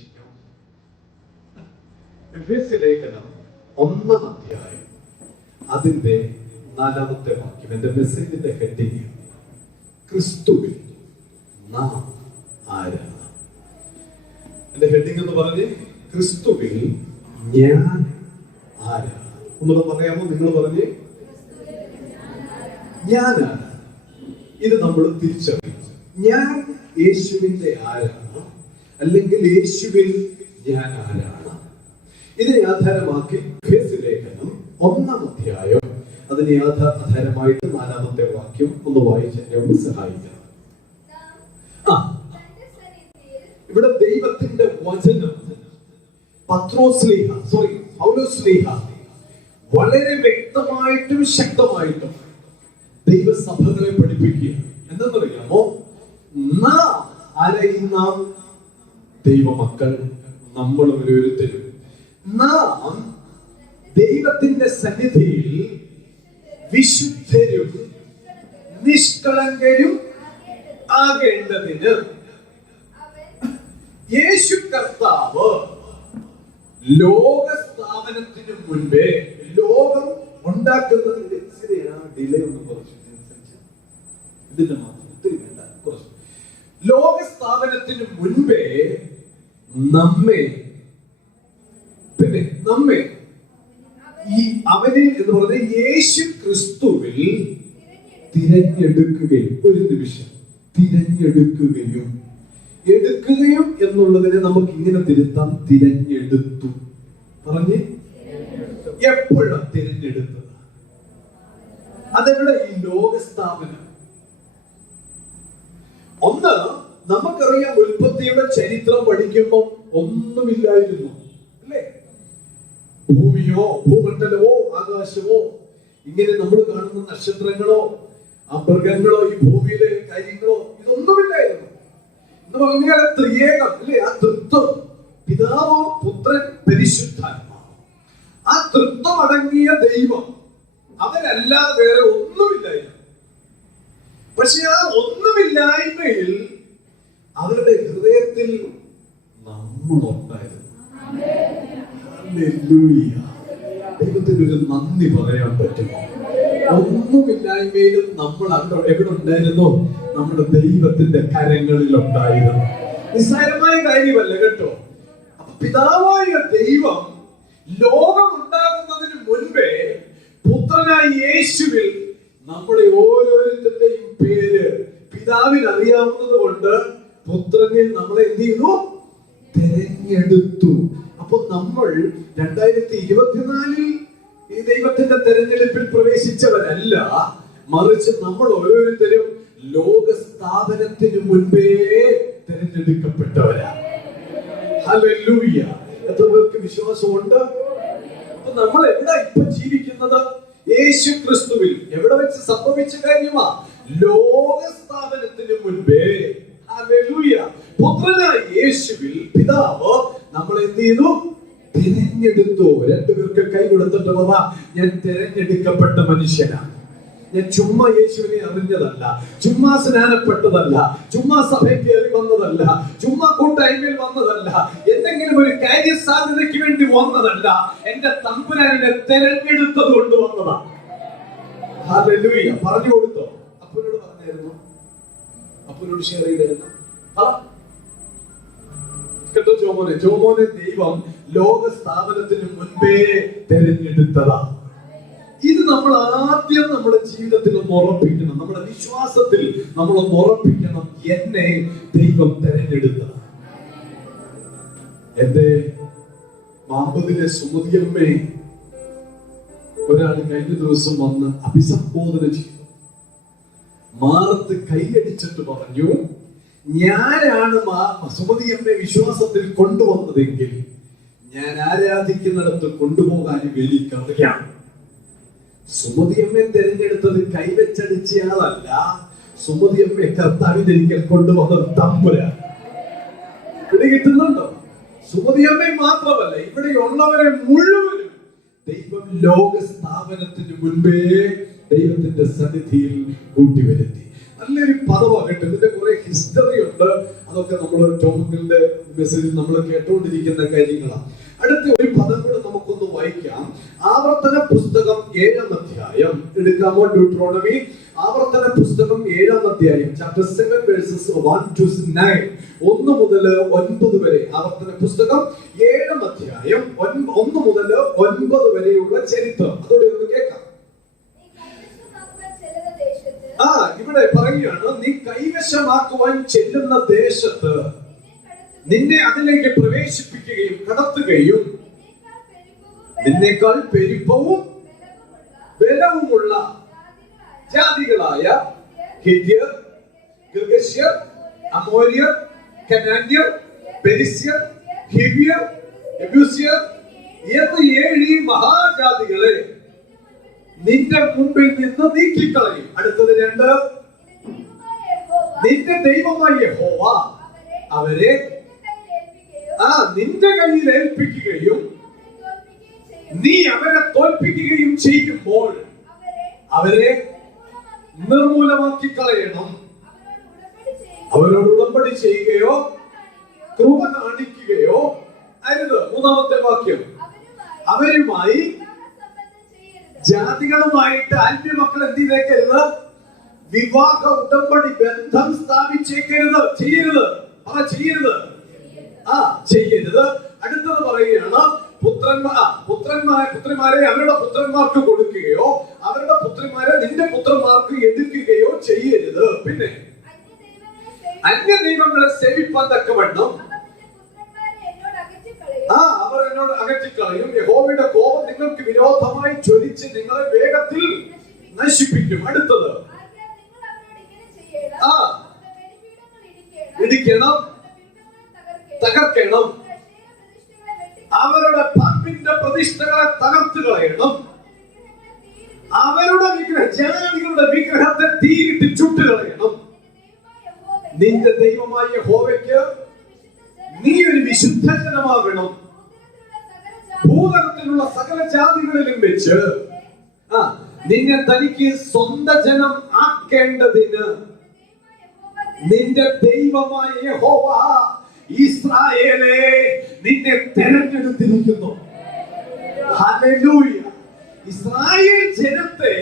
പ്രവേശിക്കാം. എഫേസ്യ ലേഖനം 1-ാം അധ്യായം അതിന്റെ 4-ാമത്തെ വാക്യം. എന്റെ മെസ്സേജിന്റെ ഹെഡിങ് ക്രിസ്തുവിൽ നാം ആരാണ്. എന്റെ ഹെഡിങ് എന്ന് പറഞ്ഞ് ക്രിസ്തുവിൽ ഞാൻ ആരാണ്. ഒന്നുകൂടെ പറയാമോ? നിങ്ങൾ പറഞ്ഞ് ഞാനാണ്. ഇത് നമ്മൾ തിരിച്ചറിയും. ഞാൻ യേശുവിന്റെ ആരാണ്, അല്ലെങ്കിൽ യേശുവിൽ ഞാൻ ആരാണ്. ഇതിനെ ആധാരമാക്കി എഫേസ്യ ലേഖനം 1-ാം അധ്യായം അതിനെ ആധാരമായിട്ട് 4-ാമത്തെ വാക്യം ഒന്ന് വായിച്ച് എന്നെ ഒന്ന് സഹായിക്കണം. ഇവിടെ ദൈവത്തിന്റെ വചനം പൗലോസ്ലീഹ വളരെ വ്യക്തമായിട്ടും ശക്തമായിട്ടും ദൈവസഭകളെ പഠിപ്പിക്കുക. എന്തെന്നറിയാമോ? നാം ദൈവമക്കൾ, നമ്മൾ ഓരോരുത്തരും നാം ദൈവത്തിന്റെ സന്നിധിയിൽ വിശുദ്ധരും നിഷ്കളങ്കരും ആകേണ്ടതിന് യേശു കർത്താവ് ലോകസ്ഥാപനത്തിന് മുൻപേ, ലോകം ഉണ്ടാക്കുന്നതിന്റെ ഡിലേ ഒന്നും കുറച്ച് ഇതിന്റെ മാത്രം ഒത്തിരി വേണ്ട, കുറച്ച് ലോകസ്ഥാപനത്തിന് മുൻപേ നമ്മെ ഈ അവനിൽ എന്ന് പറഞ്ഞ യേശു ക്രിസ്തുവിൽ തിരഞ്ഞെടുക്കുകയും, ഒരു നിമിഷം, തിരഞ്ഞെടുക്കുകയും എടുക്കുകയും എന്നുള്ളതിനെ നമുക്ക് ഇങ്ങനെ തിരുത്താം: തിരഞ്ഞെടുത്തു. പറഞ്ഞ് എപ്പോഴാണ് തിരഞ്ഞെടുത്തത്? അതെവിടെ? ഈ ലോകസ്ഥാപനം. ഒന്ന്, നമുക്കറിയാം, ഉൽപ്പത്തിയുടെ ചരിത്രം പഠിക്കുമ്പോൾ ഒന്നുമില്ലായിരുന്നു, അല്ലേ? ഭൂമിയോ ഭൂമണ്ഡലമോ ആകാശമോ ഇങ്ങനെ നമ്മൾ കാണുന്ന നക്ഷത്രങ്ങളോ ആ മൃഗങ്ങളോ ഈ ഭൂമിയിലെ കാര്യങ്ങളോ ഇതൊന്നുമില്ലായിരുന്നു. എന്ന് പറഞ്ഞാൽ ത്രിയേകം, അല്ലേ? ആ തൃത്വം, പിതാവ്, പുത്രൻ, പരിശുദ്ധാത്മാവ്, ആ തൃത്വം അടങ്ങിയ ദൈവം, അവരല്ലാതെ വേറെ ഒന്നുമില്ലായിരുന്നു. പക്ഷെ ആ ഒന്നുമില്ലായ്മയിൽ അവരുടെ ഹൃദയത്തിൽ നമ്മളുണ്ടായിരുന്നു. ദൈവത്തിന് ഒരു നന്ദി പറയാൻ പറ്റുമോ? ഒന്നുമില്ലായ്മയിലും നമ്മൾ എവിടെ ഉണ്ടായിരുന്നു? നമ്മുടെ ദൈവത്തിന്റെ കരങ്ങളിൽ ഉണ്ടായിരുന്നു. നിസ്സാരമായ കാര്യമല്ല കേട്ടോ. അപ്പൊ പിതാവായ ദൈവം ലോകം ഉണ്ടാകുന്നതിന് മുൻപേ പുത്രനായ യേശുവിൽ നമ്മുടെ ഓരോരുത്തരുടെയും പേര് പിതാവിന് അറിയാവുന്നത് കൊണ്ട് പുത്രനിൽ നമ്മളെ എന്ത് ചെയ്തു? തെരഞ്ഞെടുത്തു. അപ്പൊ നമ്മൾ 2024 ഈ ദൈവത്തിന്റെ തെരഞ്ഞെടുപ്പിൽ പ്രവേശിച്ചവരല്ല, മറിച്ച് നമ്മൾ ഓരോരുത്തരും ലോകസ്ഥാപനത്തിന് മുൻപേ തെരഞ്ഞെടുക്കപ്പെട്ടവരാണ്. ഹല്ലേലൂയ! എത്ര പേർക്ക് വിശ്വാസമുണ്ട്? അപ്പൊ നമ്മൾ എവിടെ ഇപ്പൊ ജീവിക്കുന്നത്? യേശു ക്രിസ്തുവിൽ. എവിടെ വെച്ച് സംഭവിച്ച കാര്യമാ? ലോകസ്ഥാപനത്തിന് മുൻപേ, ഹല്ലേലൂയ, പുത്രനായ യേശുവിൽ പിതാവ് നമ്മളെ എന്ത് ചെയ്തു? തിരഞ്ഞെടുത്തു. രണ്ടുപേർക്ക് കൈ കൊടുത്തിട്ട് പറ: ഞാൻ തിരഞ്ഞെടുക്കപ്പെട്ട മനുഷ്യനാണ്. ഞാൻ ചുമ്മാ യേശുവിനെ അറിഞ്ഞതല്ല, ചുമ്മാ സ്നാനപ്പെട്ടതല്ല, ചുമ്മാ സഭയിൽ കയറി വന്നതല്ല, ചുമ്മാ കൂട്ടായ്മയിൽ വന്നതല്ല, എന്തെങ്കിലും ഒരു കാര്യസാധ്യതയ്ക്ക് വേണ്ടി വന്നതല്ല. എന്റെ തമ്പുരാനെ തിരഞ്ഞെടുത്തത് കൊണ്ട് വന്നതാണ്. ഹല്ലേലൂയ! പറഞ്ഞു കൊടുത്തോ? അപ്പനോട് പറഞ്ഞായിരുന്നു? അപ്പനോട് ഷെയർ ചെയ്തായിരുന്നു? കേട്ടോ ജോമോനെ ദൈവം ലോകസ്ഥാപനത്തിന് മുൻപേ തിരഞ്ഞെടുത്തതാ. ഇത് നമ്മൾ ആദ്യം നമ്മുടെ ജീവിതത്തിൽ ഒന്ന് ഉറപ്പിക്കണം. നമ്മുടെ വിശ്വാസത്തിൽ നമ്മളൊന്ന് ഉറപ്പിക്കണം: എന്നെ ദൈവം തിരഞ്ഞെടുത്തതാ. എന്റെ മാമ്പതിലെ സുമതിയമ്മേ ഒരാൾ കഴിഞ്ഞ ദിവസം വന്ന് അഭിസംബോധന ചെയ്തു. മാറത്ത് കൈയടിച്ചിട്ട് പറഞ്ഞു: ഞാനാണ് സുമതിയമ്മയെ വിശ്വാസത്തിൽ കൊണ്ടുവന്നതെങ്കിൽ ഞാൻ ആരാധിക്കുന്നിടത്ത് കൊണ്ടുപോകാൻ എനിക്കറിയാം. സുമതിയമ്മയെ തിരഞ്ഞെടുത്തത് കൈവച്ചടിച്ചയാളല്ല, സുമതിയമ്മയെ കർത്താവിനൊരിക്കൽ കൊണ്ടുവന്നത് തമ്പുരാൻ. പിടികിട്ടുന്നുണ്ടോ? സുമതിയമ്മയെ മാത്രമല്ല, ഇവിടെയുള്ളവരെ മുഴുവനും ദൈവം ലോകസ്ഥാപനത്തിന് മുൻപേ ദൈവത്തിന്റെ സന്നിധിയിൽ കൂട്ടിവരുത്തി. നല്ലൊരു പദമാകട്ടെ. ഇതിന്റെ കുറെ ഹിസ്റ്ററി ഉണ്ട്. അതൊക്കെ നമ്മൾ ടോമിന്റെ മെസ്സേജിൽ നമ്മൾ കേട്ടുകൊണ്ടിരിക്കുന്ന കാര്യങ്ങളാണ്. അടുത്ത ഒരു പദം കൂടെ നമുക്കൊന്ന് വായിക്കാം. ആവർത്തന പുസ്തകം 7-ാം അധ്യായം എടുക്കാമോ? ഡ്യൂട്രോണമി ആവർത്തന പുസ്തകം 7-ാം അധ്യായം ചാപ്റ്റർ 7 വേഴ്സസ് 1 to 9, 1 മുതൽ 9 വരെ. ആവർത്തന പുസ്തകം 7-ാം അധ്യായം 1 മുതൽ 9 വരെയുള്ള ചരിത്രം അതോടെ ഒന്ന് കേൾക്കാം. ഇവിടെ പറയുകയാണ്, നീ കൈവശമാക്കുവാൻ ചെല്ലുന്ന ദേശത്ത് നിന്നെ അതിലേക്ക് പ്രവേശിപ്പിക്കുകയും കടത്തുകയും നിന്നേക്കാൾ പെരുപ്പവും ബലവുമുള്ള ജാതികളായ ഹിത്യർ, ഗിർഗശ്യർ, അമോര്യർ, കനാന്യർ, പെരിസ്യർ, ഹിവ്യർ, യെബൂസ്യർ എന്നീ 7 മഹാജാതികളെ നിന്റെ മുമ്പിൽ നിന്ന് നീക്കിക്കളയും. അടുത്തത് 2, നിന്റെ ദൈവമായ യഹോവ അവരെ നിന്റെ കയ്യിൽ ഏൽപ്പിക്കുകയും നീ അവരെ തോൽപ്പിക്കുകയും ചെയ്യുമ്പോൾ അവരെ നിർമൂലമാക്കി കളയണം. അവരോട് ഉടമ്പടി ചെയ്യുകയോ കൃപ കാണിക്കുകയോ അരുത്. 3-ാമത്തെ വാക്യം, അവരുമായി ജാതികളുമായിട്ട് ആത്മീയ മക്കൾ എന്ത് ചെയ്തേക്കരുത്? വിവാഹ ഉടമ്പടി ബന്ധം സ്ഥാപിച്ചേക്കരുത്. ചെയ്യരുത്. ചെയ്യരുത്. അടുത്തത് പറയുകയാണ്, പുത്രന്മാരെ അവരുടെ പുത്രന്മാർക്ക് കൊടുക്കുകയോ അവരുടെ പുത്രിമാരെ നിന്റെ പുത്രന്മാർക്ക് എടുക്കുകയോ ചെയ്യരുത്. പിന്നെ അന്യ ദൈവങ്ങളെ സേവിപ്പാൻ തക്കവണ്ണം അവർ എന്നോട് അകറ്റിക്കളയും. യഹോവയുടെ കോപം നിങ്ങൾക്ക് വിരോധമായി ജ്വലിച്ച് നിങ്ങളെ വേഗത്തിൽ നശിപ്പിക്കും. അടുത്തത്, ഇടിക്കണം, തകർക്കണം, അവരുടെ പാമ്പിന്റെ പ്രതിഷ്ഠകളെ തകർത്ത് കളയണം, അവരുടെ ജാതികളുടെ വിഗ്രഹത്തെ തീയിട്ട് ചുട്ടുകളയണം. നിന്റെ ദൈവമായ യഹോവയ്ക്ക് നീ ഒരു വിശുദ്ധ ജനമാകണം. ഭൂതലത്തിലുള്ള സകല ജാതികളിലും വെച്ച് നിന്നെ തനിക്ക് സ്വന്തം ജനം ആക്കേണ്ടതിന് നിന്റെ ദൈവമായ യഹോവ ഇസ്രായേലേ നിന്നെ തെരഞ്ഞെടുത്തിരിക്കുന്നു. ഹല്ലേലൂയ. ഇസ്രായേൽ ജനത്തെ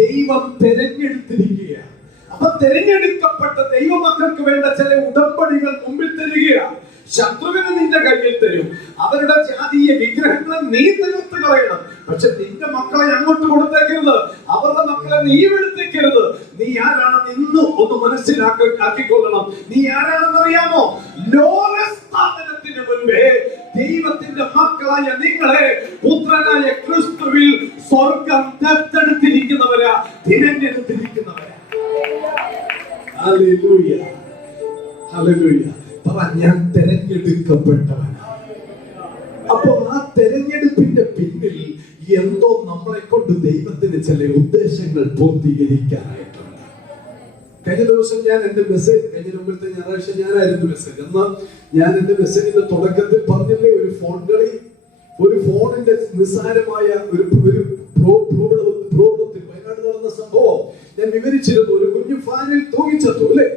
ദൈവം തെരഞ്ഞെടുത്തിരിക്കുകയാണ്. അപ്പൊ തെരഞ്ഞെടുക്കപ്പെട്ട ദൈവമക്കൾക്ക് വേണ്ട ചില ഉടമ്പടികൾ മുമ്പിൽ തരികയാണ്. ശത്രുവിന് നിന്റെ കയ്യിൽ തരും. അവരുടെ ജാതീയ വിഗ്രഹങ്ങളെ നീ തീർത്ത് കളയണം. പക്ഷെ നിന്റെ മക്കളെ അങ്ങോട്ട് കൊടുത്തേക്കരുത്. അവരുടെ മക്കളെ നീ എടുത്തേക്കരുത്. നീ ആരാണെന്ന് ഇന്ന് ഒന്ന് മനസ്സിലാക്കിക്കൊള്ളണം. നീ ആരാണെന്ന് അറിയാമോ? ലോകസ്ഥാപനത്തിന് മുൻപേ ദൈവത്തിന്റെ മക്കളായ നിങ്ങളെ പുത്രനായ ക്രിസ്തുവിൽ സ്വർഗം ദത്തെടുത്തിരിക്കുന്നവരാ, തിരഞ്ഞെടുത്തിരിക്കുന്നവരാ. Hallelujah, hallelujah. ഞാൻ തെരഞ്ഞെടുക്കപ്പെട്ടവനാണ്. അപ്പൊ ആ തെരഞ്ഞെടുപ്പിന്റെ പിന്നിൽ എന്തോ നമ്മളെ കൊണ്ട് ദൈവത്തിന് ചില ഉദ്ദേശങ്ങൾ പൂർത്തീകരിക്കാനായിട്ടുണ്ട്. കഴിഞ്ഞ ദിവസം ഞാൻ എന്റെ മെസ്സേജ്, കഴിഞ്ഞ മുമ്പത്തെ ഞായറാഴ്ച ഞാനായിരുന്നു മെസ്സേജ്. എന്നാൽ ഞാൻ എന്റെ മെസ്സേജിന്റെ തുടക്കത്തിൽ പറഞ്ഞില്ലേ, ഒരു ഫോൺ കളി, ഒരു ഫോണിന്റെ നിസ്സാരമായ ഒരു പ്രോബ്ലത്തിൽ വയനാട് നടന്ന സംഭവം ഞാൻ വിവരിച്ചിരുന്നു. ഒരു കുഞ്ഞു ഫാനിൽ തൂങ്ങിച്ചത്തു അല്ലെ,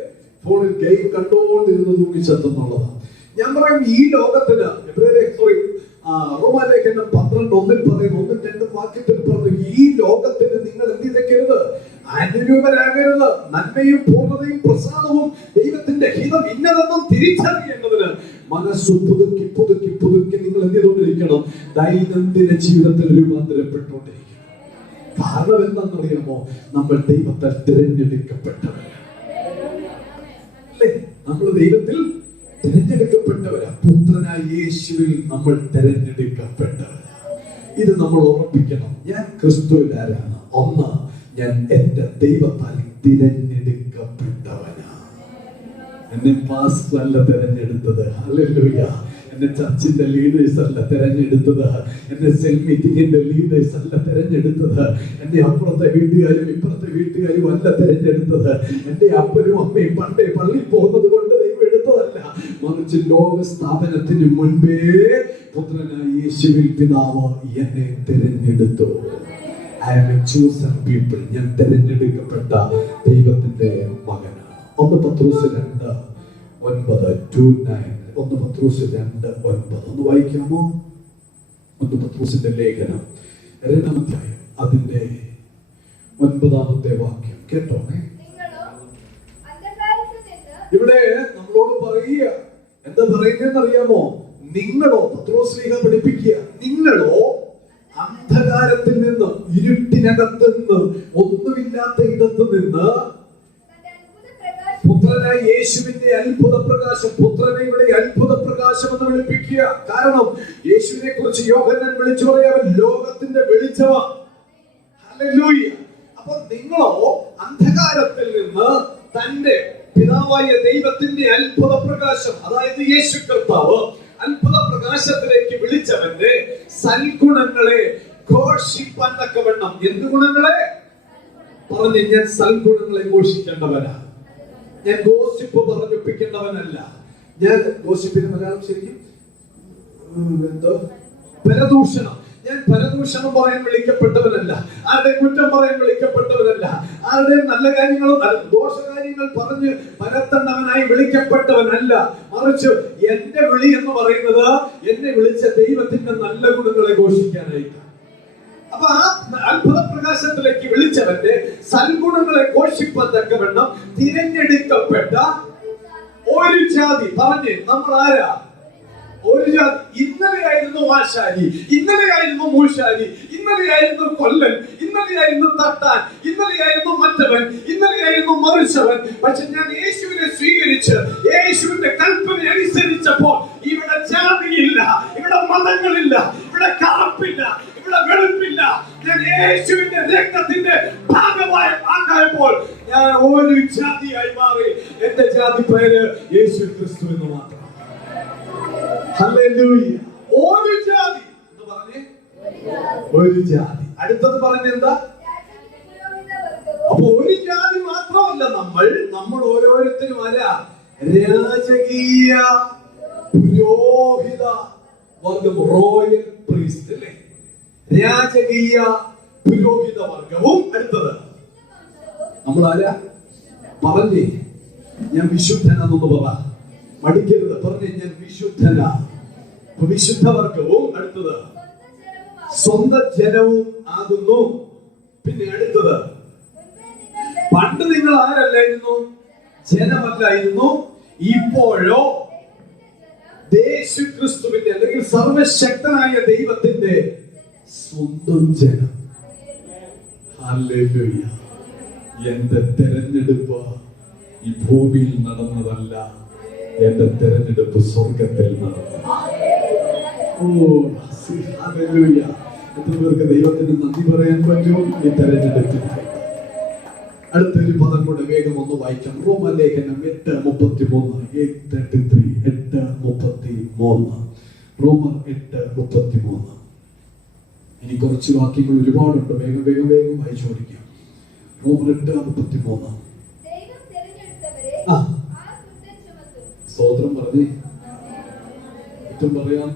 ഫോണിൽ ഗെയിം കണ്ടുകൊണ്ടിരുന്ന് തൂങ്ങിച്ചെത്തുന്നുള്ളതാണ്. ഞാൻ പറയും, ഈ ലോകത്തിന് റോമാലേഖനം 12:1 പറയുന്നു, 1-2 വാക്യത്തിൽ പറഞ്ഞു, ഈ ലോകത്തിന് നിങ്ങൾ എന്ത് ചെയ്തേക്കരുത്? അനുരൂപരാകരുത്. നന്മയും പൂർണ്ണതയും പ്രസാദവും ദൈവത്തിന്റെ ഹിതം ഇന്നതെന്നും തിരിച്ചറിയേണ്ടതിന് മനസ്സു പുതുക്കി പുതുക്കി പുതുക്കി നിങ്ങൾ എന്ത് ചെയ്തുകൊണ്ടിരിക്കണം? ദൈനംദിന ജീവിതത്തിൽ രൂപാന്തരപ്പെട്ടുകൊണ്ടിരിക്കണം. കാരണം എന്താണെന്നറിയാമോ? നമ്മൾ ദൈവത്താൽ തിരഞ്ഞെടുക്കപ്പെട്ടവരാണ്. നമ്മൾ ദൈവത്തിൽ തിരഞ്ഞെടുക്കപ്പെട്ടവരാ. പുത്രനായ യേശുവിൽ നമ്മൾ തിരഞ്ഞെടുക്കപ്പെട്ടവരാ. ഇത് നമ്മൾ ഉറപ്പിക്കണം. ഞാൻ ക്രിസ്തുവിൽ ആരാണ്? ഒന്ന്, ഞാൻ എന്റെ ദൈവത്താൽ തിരഞ്ഞെടുക്കപ്പെട്ടവനാ. എന്നെ പാസ്റ്റർ അല്ല തിരഞ്ഞെടുത്തത്. ഹല്ലേലൂയ. എന്നെ ചർച്ചിന്റെ ലീഡേഴ്സ് അല്ല തിരഞ്ഞെടുത്തത്. എന്നെ സെൽ മീറ്റിംഗിന്റെ ലീഡേഴ്സ് അല്ല തിരഞ്ഞെടുത്തത്. എന്നെ അപ്പുറത്തെ വീട്ടുകാരും ഇപ്പുറത്തെ വീട്ടുകാരും അല്ല തിരഞ്ഞെടുത്തത്. എന്റെ അപ്പനും അമ്മയും പണ്ടേ പള്ളിയിൽ പോകുന്നത് കൊണ്ട് ദൈവം എടുത്തതല്ല, മറിച്ച് ലോക സ്ഥാപനത്തിന് മുൻപേ പുത്രനായ യേശുവിൽ പിതാവ് എന്നെ തിരഞ്ഞെടുത്തു. I am a chosen people. ഞാൻ തിരഞ്ഞെടുക്കപ്പെട്ട ദൈവത്തിന്റെ മകനാണ്. 1 പത്രോസ് 2 9:29. 1 പത്രോസ് 2:9 ഒന്ന് വായിക്കാമോ? 1 പത്രോസിന്റെ ലേഖനം 2-ാം അധ്യായം അതിന്റെ 9-ാമത്തെ വാക്യം കേട്ടോണേ. ഇവിടെ നമ്മളോട് പറയുക, എന്താ പറയുന്നതെന്ന് അറിയാമോ? നിങ്ങളോ, പത്രോസ് ശ്ലീഹ പഠിപ്പിക്കുക, നിങ്ങളോ അന്ധകാരത്തിൽ നിന്ന്, ഇരുട്ടിനകത്ത് നിന്ന്, ഒന്നുമില്ലാത്ത ഇടത്ത് നിന്ന് പുത്രനായ യേശുവിന്റെ അത്ഭുത പ്രകാശം, പുത്രനെ ഇവിടെ അത്ഭുത പ്രകാശം എന്ന് വിളിപ്പിക്കുക. കാരണം യേശുവിനെ കുറിച്ച് യോഹന്നാൻ വിളിച്ചു പറയാൻ ലോകത്തിന്റെ വെളിച്ചമാണ്. ഹല്ലേലൂയ. അപ്പോൾ നിങ്ങളോ അന്ധകാരത്തിൽ നിന്ന് തന്റെ പിതാവായ ദൈവത്തിന്റെ അത്ഭുത പ്രകാശം, അതായത് യേശു കർത്താവ് അത്ഭുത പ്രകാശത്തിലേക്ക് വിളിച്ചവന്റെ സൽഗുണങ്ങളെ ഘോഷിപ്പാൻ തക്കവണ്ണം. എന്ത് ഗുണങ്ങളെ പറഞ്ഞ്? ഞാൻ സൽഗുണങ്ങളെ ഘോഷിക്കേണ്ടവനാ. ഞാൻ ഗോസിപ്പ് പറഞ്ഞൊപ്പിക്കേണ്ടവനല്ല. ഞാൻ ഗോസിപ്പിന് മലയാളം ശരിക്കും എന്തോ പരദൂഷണം. ഞാൻ പരദൂഷണം പറയാൻ വിളിക്കപ്പെട്ടവനല്ല. ആരുടെ കുറ്റം പറയാൻ വിളിക്കപ്പെട്ടവനല്ല. ആരുടെയും നല്ല കാര്യങ്ങളും ദോഷകാര്യങ്ങൾ പറഞ്ഞ് പരത്തേണ്ടവനായി വിളിക്കപ്പെട്ടവനല്ല. മറിച്ച് എന്റെ വിളി എന്ന് പറയുന്നത് എന്നെ വിളിച്ച ദൈവത്തിന്റെ നല്ല ഗുണങ്ങളെ ഘോഷിക്കാനായിട്ടാണ്. അപ്പൊ ആ അത്ഭുത പ്രകാശത്തിലേക്ക് വിളിച്ചവന്റെ സൽഗുണങ്ങളെ ഘോഷിപ്പാൻ തക്കവണ്ണം തിരഞ്ഞെടുക്കപ്പെട്ട ഒരു ജാതി. പറഞ്ഞേ, നമ്മൾ ആരാ? ഒരു ജാതി. ഇന്നലെയായിരുന്നു ആശാരി, ഇന്നലെയായിരുന്നു മൂശാരി, ഇന്നലെയായിരുന്നു കൊല്ലൻ, ഇന്നലെയായിരുന്നു തട്ടാൻ, ഇന്നലെയായിരുന്നു മറ്റവൻ, ഇന്നലെയായിരുന്നു മറിച്ചവൻ. പക്ഷെ ഞാൻ യേശുവിനെ സ്വീകരിച്ച് യേശുവിന്റെ കൽപ്പന അനുസരിച്ചപ്പോൾ ഇവിടെ ജാതിയില്ല, ഇവിടെ മതങ്ങളില്ല, ഇവിടെ കറുപ്പില്ല, ഇവിടെ വെളുപ്പില്ല. ഞാൻ യേശുവിന്റെ രക്തത്തിന്റെ ഭാഗമായപ്പോൾ ഞാൻ ഒരു ജാതിയായി മാറി. എന്റെ ജാതി പേര് യേശു ക്രിസ്തു എന്ന് മാത്രം. ഹല്ലേലൂയ. ഒരു ജാതി എന്ന് പറഞ്ഞേ, ഒരു ജാതി. അടുത്തത് പറഞ്ഞെന്താ? അപ്പൊ ഒരു ജാതി മാത്രമല്ല നമ്മൾ ഓരോരുത്തരും ആരാ? രാജകീയ പുരോഹിത വർഗം, റോയൽ പ്രീസ്റ്റ് അല്ലേ? രാജകീയ പുരോഹിത വർഗവും. അടുത്തത് നമ്മൾ ആരാ? പറഞ്ഞേ, ഞാൻ വിശുദ്ധനാണെന്ന് പറ. മടിക്കരുത്. പറഞ്ഞേ, ഞാൻ വിശുദ്ധനാ. വിശുദ്ധ വർഗവും. അടുത്തത് സ്വന്തം ജനവും ആകുന്നു. പിന്നെ അടുത്തത്, പണ്ട് നിങ്ങൾ ആരല്ലായിരുന്നു? ജനമല്ലായിരുന്നു. ഇപ്പോഴോ യേശുക്രിസ്തുവിന്റെ അല്ലെങ്കിൽ സർവശക്തനായ ദൈവത്തിന്റെ സ്വന്തം ജനം. ഹല്ലേലൂയ. എന്റെ തെരഞ്ഞെടുപ്പ് ഈ ഭൂമിയിൽ നടന്നതല്ല, എന്റെ തെരഞ്ഞെടുപ്പ് സ്വർഗത്തിൽ നടന്നു. ഹല്ലേലൂയ. എത്ര പേർക്ക് ദൈവത്തിന് നന്ദി പറയാൻ പറ്റും ഈ തെരഞ്ഞെടുപ്പിന്? അടുത്തൊരു പദം കൂടെ വേഗം ഒന്ന് വായിക്കാം. റോമലേഖനം 8:33. 8:33. റോമർ 8:33. ഇനി കുറച്ച് വാക്യങ്ങൾ ഒരുപാടുണ്ട്. വേഗം വേഗം വേഗം വായിച്ചു പഠിക്കാം. റോമർ 8:33. സ്തോത്രം പറഞ്ഞേ. കുറ്റം പറയാൻ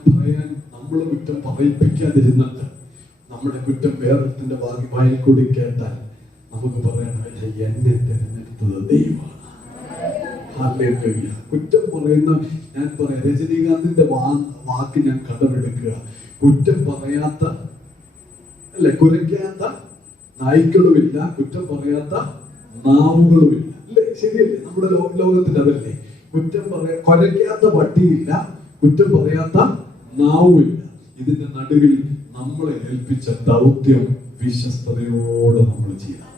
നമ്മൾ കുറ്റം പറയിപ്പിക്കാതിരുന്നിട്ട് നമ്മുടെ കുറ്റം വേറൊരുത്തിന്റെ വായിൽ കൂടി കേട്ടാൽ നമുക്ക് പറയണം, എന്നെ തിരഞ്ഞെടുത്തത് ദൈവമാണ്. ഹല്ലേലൂയ. കുറ്റം പറയുന്ന, ഞാൻ പറയാം, രജനീകാന്തിന്റെ വാക്ക് ഞാൻ കടമെടുക്കുക. കുറ്റം പറയാത്ത അല്ലെ, കുരയ്ക്കാത്ത നായ്ക്കളുമില്ല, കുറ്റം പറയാത്ത നാവുകളുമില്ല അല്ലേ? ശരിയല്ലേ? നമ്മുടെ ലോകത്തിന്റെ അതല്ലേ? കുറ്റം കുരയ്ക്കാത്ത പട്ടിയില്ല, കുറ്റം പറയാത്ത നാവുമില്ല. ഇതിന്റെ നടുവിൽ നമ്മളെ ഏൽപ്പിച്ച ദൗത്യം വിശ്വസ്തയോടെ നമ്മൾ ചെയ്യണം.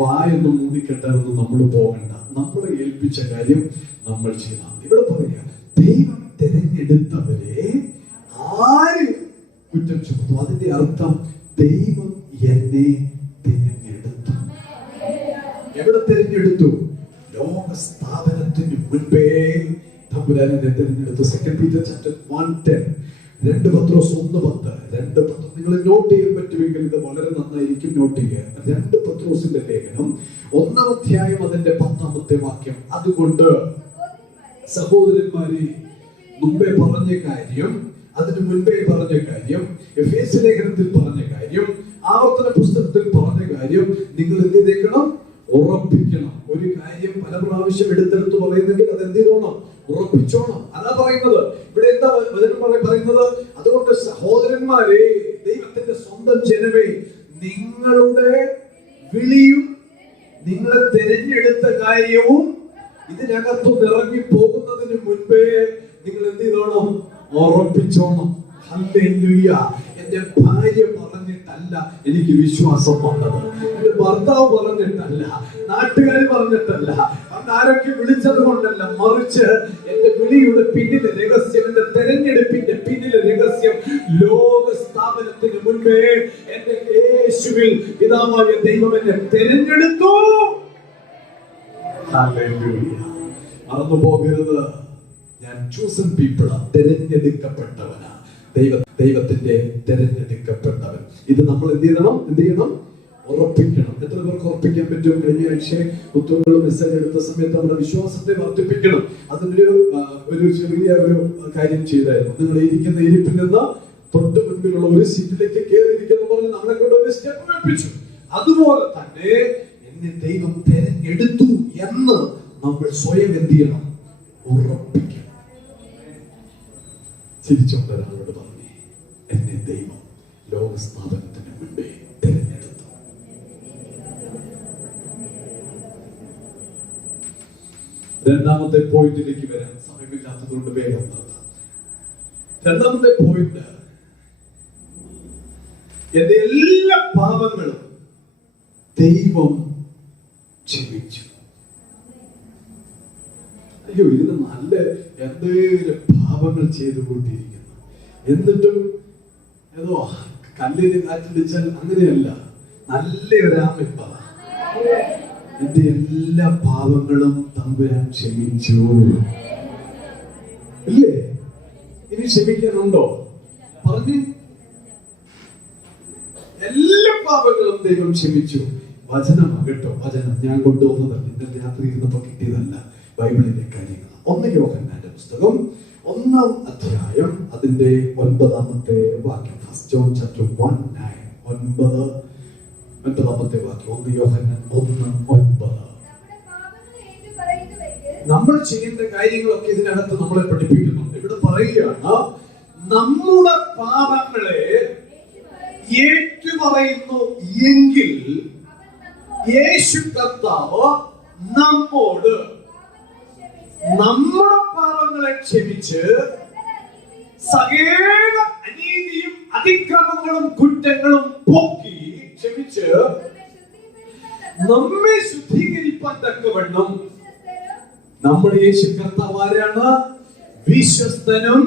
വായൊന്നും മൂടിക്കെട്ടാനൊന്നും നമ്മൾ പോകണ്ട. നമ്മളെ ഏൽപ്പിച്ച കാര്യം നമ്മൾ ചെയ്യണം. ഇവിടെ പറയാ, ദൈവം തിരഞ്ഞെടുത്തവരെ ആര് കുറ്റം ചുമത്തും? അതിന്റെ അർത്ഥം ദൈവം എന്നെ തിരഞ്ഞെടുത്തു. എവിടെ തിരഞ്ഞെടുത്തു? ലോക സ്ഥാപനത്തിന് മുൻപേ തമ്പുരാൻ എന്നെ തിരഞ്ഞെടുത്തു. 2 Peter 1:10. 2 പത്രോസ് 1:10. 2 പത്രോസ് നിങ്ങൾ നോട്ട് ചെയ്യാൻ പറ്റുമെങ്കിൽ ഇത് വളരെ നന്നായിരിക്കും. നോട്ട് ചെയ്യുക. 2 പത്രോസിന്റെ ലേഖനം 1-ാം അധ്യായം അതിന്റെ 10-ാമത്തെ വാക്യം. അതുകൊണ്ട് സഹോദരന്മാരെ, മുമ്പേ പറഞ്ഞ കാര്യം, അതിനു മുൻപേ പറഞ്ഞ കാര്യം, എഫേസ്യ ലേഖനത്തിൽ പറഞ്ഞ കാര്യം, ആവർത്തന പുസ്തകത്തിൽ പറഞ്ഞ കാര്യം നിങ്ങൾ എന്ത് ചെയ്തേക്കണം? ഉറപ്പിക്കണം. ഒരു കാര്യം പല പ്രാവശ്യം എടുത്തെടുത്ത് പറയുന്നെങ്കിൽ അത് എന്ത് ചെയ്തോണം? ഉറപ്പിച്ചോണം. അതാ പറയുന്നത്. ഇവിടെ എന്താ വചനം പറയുന്നത്? അതുകൊണ്ട് സഹോദരന്മാരെ, ദൈവത്തിന്റെ സ്വന്തം ജനമേ, നിങ്ങളുടെ വിളിയും നിങ്ങളെ തിരഞ്ഞെടുത്ത കാര്യവും ഇതിനകത്തു ഇറങ്ങി പോകുന്നതിന് മുൻപേ നിങ്ങൾ എന്ത് ചെയ്തോണം? ഉറപ്പിച്ചോണം. ഹല്ലേലൂയ. എന്റെ ഭാര്യ പറഞ്ഞിട്ടല്ല എനിക്ക് വിശ്വാസം വന്നത്, എന്റെ ഭർത്താവ് പറഞ്ഞിട്ടല്ല, നാട്ടുകാർ പറഞ്ഞിട്ടല്ല, ആരൊക്കെ വിളിച്ചത് കൊണ്ടല്ല, മറിച്ച് എന്റെ വിളിയുടെ പിന്നിലെ രഹസ്യം, എന്റെ തെരഞ്ഞെടുപ്പിന്റെ പിന്നിലെ രഹസ്യം ലോക സ്ഥാപനത്തിന് മുൻപേ എന്റെ യേശുവിൽ പിതാവായ ദൈവം എന്നെ തെരഞ്ഞെടുത്തു. ഹല്ലേലൂയ. മറന്നു പോകരുത്, ഞാൻ ചൂസൺ പീപ്പിളാ, തെരഞ്ഞെടുക്കപ്പെട്ടവനാ, ദൈവത്തിന്റെ തെരഞ്ഞെടുക്കപ്പെട്ടവൻ. ഇത് നമ്മൾ എന്ത് ചെയ്യണം? ഉറപ്പിക്കണം. എത്ര പേർക്ക് ഉറപ്പിക്കാൻ പറ്റും? കഴിഞ്ഞ ആഴ്ച പുസ്തകങ്ങളും മെസ്സേജ് എടുത്ത സമയത്ത് നമ്മുടെ വിശ്വാസത്തെ വർദ്ധിപ്പിക്കണം. അതിനൊരു ചെറിയ ഒരു കാര്യം ചെയ്തായിരുന്നു. നിങ്ങൾ ഇരിക്കുന്ന ഇരിപ്പിൽ നിന്ന് തൊട്ട് മുൻപിലുള്ള ഒരു സീറ്റിലേക്ക് കയറിയിരിക്കുന്ന പറഞ്ഞ് നമ്മളെ കൊണ്ട് ഒരു സ്റ്റെപ്പ് വെപ്പിച്ചു. അതുപോലെ തന്നെ എന്നെ ദൈവം തെരഞ്ഞെടുത്തു എന്ന് നമ്മൾ സ്വയം എന്ത് ചെയ്യണം? ഉറപ്പിക്കണം. ചിരിച്ചുകൊണ്ട് ഒരാളോട് പറഞ്ഞേ, എന്നെ ദൈവം ലോകസ്ഥാപനത്തിന് മുൻപേ തിരഞ്ഞെടുത്തു. രണ്ടാമത്തെ പോയിന്റിലേക്ക് വരാം, സമയമില്ലാത്തതുകൊണ്ട് വേഗം നടത്താം. രണ്ടാമത്തെ പോയിന്റ്, എന്റെ എല്ലാ പാപങ്ങളും ദൈവം ക്ഷമിച്ചു. അയ്യോ, ഇതിന് നല്ല എന്തെങ്കിലും പാപങ്ങൾ ചെയ്തുകൊണ്ടിരിക്കുന്നു, എന്നിട്ടും ഏതോ കല്ലിന് കാറ്റിടിച്ചാൽ അങ്ങനെയല്ല, നല്ല ഒരാമൻ പറ, എന്റെ എല്ലാ പാപങ്ങളും തമ്പുരാൻ ക്ഷമിച്ചു. ഇല്ലേ? ഇനി ക്ഷമിക്കാനുണ്ടോ? പറഞ്ഞു. എല്ലാ പാപങ്ങളും ദൈവം ക്ഷമിച്ചു. വചനമാകട്ടോ, വചനം ഞാൻ കൊണ്ടുവന്നതല്ല, ഇന്നലെ രാത്രി ഇരുന്നപ്പോ കിട്ടിയതല്ല, ബൈബിളിലെ കാര്യങ്ങൾ. 1 യോഹന്നാന്റെ പുസ്തകം 1-ാം അധ്യായം അതിന്റെ 9-ാമത്തെ വാക്യം. 1 John chapter 1:9, 9-ാമത്തെ വാക്യം. 1 യോഹന്നാൻ 1:9. നമ്മൾ ചെയ്യേണ്ട കാര്യങ്ങളൊക്കെ ഇതിനകത്ത് നമ്മളെ പഠിപ്പിക്കുന്നുണ്ട്. ഇവിടെ പറയുകയാണ്, നമ്മുടെ പാപങ്ങളെ ഏറ്റുപറയുന്നു എങ്കിൽ യേശു കർത്താവ് നമ്മോട് നമ്മുടെ പാപങ്ങളെ ക്ഷമിച്ച് സകല അനീതിയും അതിക്രമങ്ങളും കുറ്റങ്ങളും പോക്കി ക്ഷമിച്ച് നമ്മെ ശുദ്ധീകരിപ്പാൻ തക്കവണ്ണം നമ്മുടെ യേശു കർത്താവ് ആരാണ്? വിശ്വസ്തനും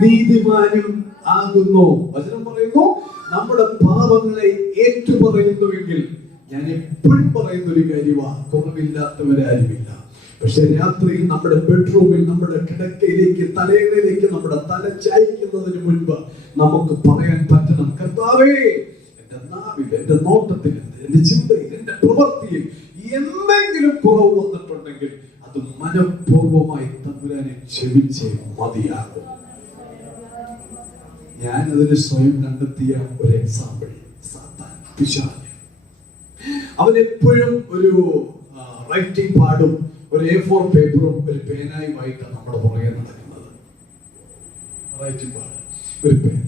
നീതിമാനും ആകുന്നു. വചനം പറയുന്നു, നമ്മുടെ പാപങ്ങളെ ഏറ്റുപറയുന്നുവെങ്കിൽ. ഞാൻ എപ്പോഴും പറയുന്ന ഒരു കാര്യമാണ്, കുറവില്ലാത്തവരാരുമില്ല. പക്ഷെ രാത്രിയിൽ നമ്മുടെ ബെഡ്റൂമിൽ, നമ്മുടെ കിടക്കയിലേക്ക്, തലയിലേക്ക് നമ്മുടെ തല ചായ്ക്കുന്നതിന് മുൻപ് നമുക്ക് പറയാൻ പറ്റണം, കർത്താവേ, എന്റെ നാവിൽ, എന്റെ നോട്ടത്തിൽ, എന്റെ ചിന്തയിൽ, എന്റെ പ്രവൃത്തിയിൽ എന്തെങ്കിലും കുറവ് വന്നിട്ടുണ്ടെങ്കിൽ അത് മനഃപൂർവമായി തമ്പുരാനെ ക്ഷമിച്ചേ മതിയാകും. ഞാനതിന് സ്വയം കണ്ടെത്തിയ ഒരു എക്സാമ്പിൾ, സാത്താൻ, പിശാച്. അവൻ എപ്പോഴും ഒരു റൈറ്റിംഗ് പാടും, ഒരു A4 പേപ്പറും ഒരു പേനായുമായിട്ടാണ് നമ്മുടെ പുറകെ നടക്കുന്നത്. റൈറ്റിംഗ് പാട്, ഒരു പേന,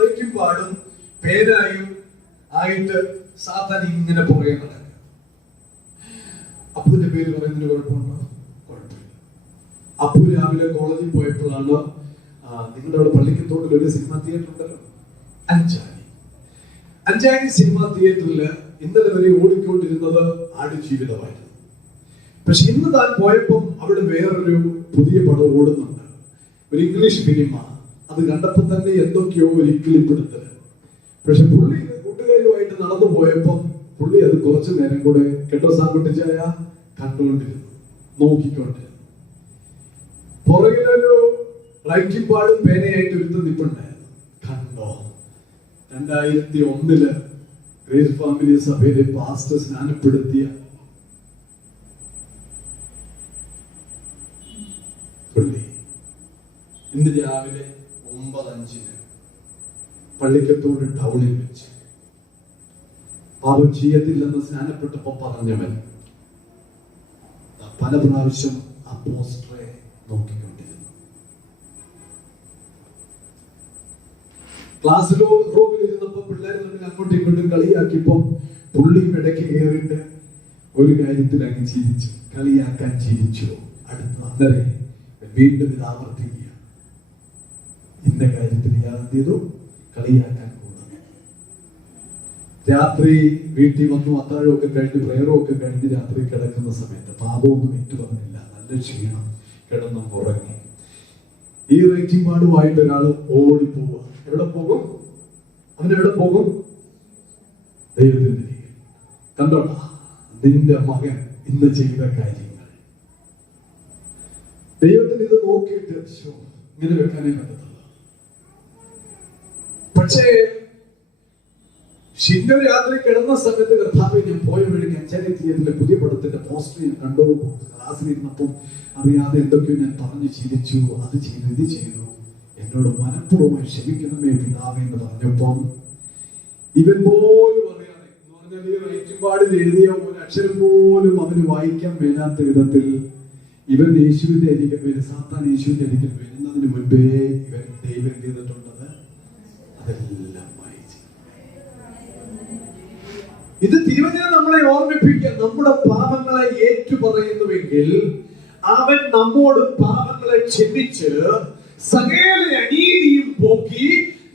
റൈറ്റിംഗ് പാടും പേനായും ആയിട്ട് സാത്താൻ ഇങ്ങനെ പുറകെ നടക്കുക. അപ്പുവിന്റെ പേര് പറയുന്നതിന് കുഴപ്പമുണ്ടോ? കുഴപ്പമില്ല. അപ്പു രാവിലെ കോളേജിൽ പോയപ്പോഴാണ് നിങ്ങളുടെ അവിടെ പള്ളിക്കത്തോടിൽ ഒരു സിനിമ തിയേറ്റർ ഉണ്ടല്ലോ, അഞ്ചാനി സിനിമ തിയേറ്ററിൽ ഇന്നലെ വരെ ഓടിക്കൊണ്ടിരുന്നത് ആടുജീവിതമായിരുന്നു. പക്ഷെ ഇന്ന് താൻ പോയപ്പം അവിടെ വേറൊരു പുതിയ പടം ഓടുന്നുണ്ട്, ഒരു ഇംഗ്ലീഷ് ഫിലിമ. അത് കണ്ടപ്പോൾ തന്നെ എന്തൊക്കെയോ ഒരിക്കലിപ്പെടുത്തല്. പക്ഷെ പുള്ളി കൂട്ടുകാരുമായിട്ട് നടന്നു പോയപ്പം പുള്ളി അത് കുറച്ചു നേരം കൂടെ കേട്ടോ സാങ്കുട്ടിച്ചായ കണ്ടുകൊണ്ടിരുന്നു, നോക്കിക്കൊണ്ടിരുന്നു. പുറകിലൊരു റൈറ്റിംഗ് പാടും പേനയായിട്ട് ഒരുത്തം നിപ്പുണ്ടായിരുന്നു. കണ്ടോ, 2001 ഗ്രേസ് ഫാമിലി സഭയിലെ പാസ്റ്റർ സ്നാനപ്പെടുത്തിയ പുള്ളി ഇന്ന് രാവിലെ 9:05 പള്ളിക്കത്തോട് ടൗണിൽ വെച്ച് പാപം ചെയ്യത്തില്ലെന്ന് സ്നാനപ്പെട്ടപ്പോ പറഞ്ഞവൻ പല പ്രാവശ്യം ആ പോസ്റ്ററെ നോക്കിക്കൊണ്ടിരുന്നു. ക്ലാസ്സിലോ റൂമിൽ ഇരുന്നപ്പോ പിള്ളേർ തമ്മിൽ അങ്ങോട്ടും ഇങ്ങോട്ടും കളിയാക്കിയപ്പോ പുള്ളിയും ഇടയ്ക്ക് കയറിയിട്ട് ഒരു കാര്യത്തിൽ അങ്ങ് ചിരിച്ചു, കളിയാക്കാൻ ചിരിച്ചു. അടുത്ത അന്നേരം വീണ്ടും ഇത് ആവർത്തിക്കുക. ഇന്ന കാര്യത്തിൽ ഇയാൾ എന്ത് ചെയ്തു? കളിയാക്കാൻ കൂടുന്നു. രാത്രി വീട്ടിൽ വന്നു അത്താഴമൊക്കെ കഴിഞ്ഞ് പ്രയറും ഒക്കെ കഴിഞ്ഞ് രാത്രി കിടക്കുന്ന സമയത്ത് പാപമൊന്നും ഏറ്റു പറഞ്ഞില്ല, നല്ല ക്ഷീണം, കിടന്നു ഉറങ്ങി. ഈ റേറ്റിംഗ് പാടുമായിട്ട് ഒരാൾ ഓടിപ്പോവുക. എവിടെ പോകും? അവനെവിടെ പോകും? ദൈവത്തിന്റെ കണ്ടോടാ, നിന്റെ മകൻ ഇന്ന് ചെയ്ത കാര്യങ്ങൾ. ദൈവത്തിന് ഇത് നോക്കിയിട്ട് ഇങ്ങനെ വെക്കാനേ പറ്റത്തുള്ളൂ. പക്ഷേ ഷിൻഡോ രാത്രി കിടന്ന സമയത്ത് കർത്താവ് ഞാൻ പോയ വഴിക്ക് അഞ്ചാരി തിയേറ്ററിലെ പുതിയ പടത്തിന്റെ പോസ്റ്റർ ഞാൻ കണ്ടു. ക്ലാസ്സിലിരുന്നപ്പം അറിയാതെ എന്തൊക്കെയോ ഞാൻ പറഞ്ഞു ചിരിച്ചു, അത് ചെയ്തു, ഇത് ചെയ്തു. എന്നോട് മനഃപൂർവ്വമായി ക്ഷമിക്കണമേ പിതാവേ എന്ന് പറഞ്ഞപ്പം ഇവൻ പോലും അറിയാതെ, എന്ന് പറഞ്ഞാൽ ഈ റൈറ്റിംഗ് പാഡിൽ എഴുതിയ ഒരു അക്ഷരം പോലും അവന് വായിക്കാൻ മേലാത്ത വിധത്തിൽ ഇവൻ യേശുവിന്റെ അരികിൽ വരും, സാത്താൻ യേശുവിന്റെ അരികിൽ വരുന്നതിന് മുൻപേ ഇവൻ ദൈവം എന്ത് ചെയ്തിട്ടുണ്ടത് അതെല്ലാം വായിച്ചു. ഇത് തിരുവചനം നമ്മളെ ഓർമ്മിപ്പിക്കുക. നമ്മുടെ പാപങ്ങളെ ഏറ്റുപറയുന്നുവെങ്കിൽ അവൻ നമ്മോട് പാപങ്ങളെ ക്ഷമിച്ച് സകല അനീതിയും പോക്കി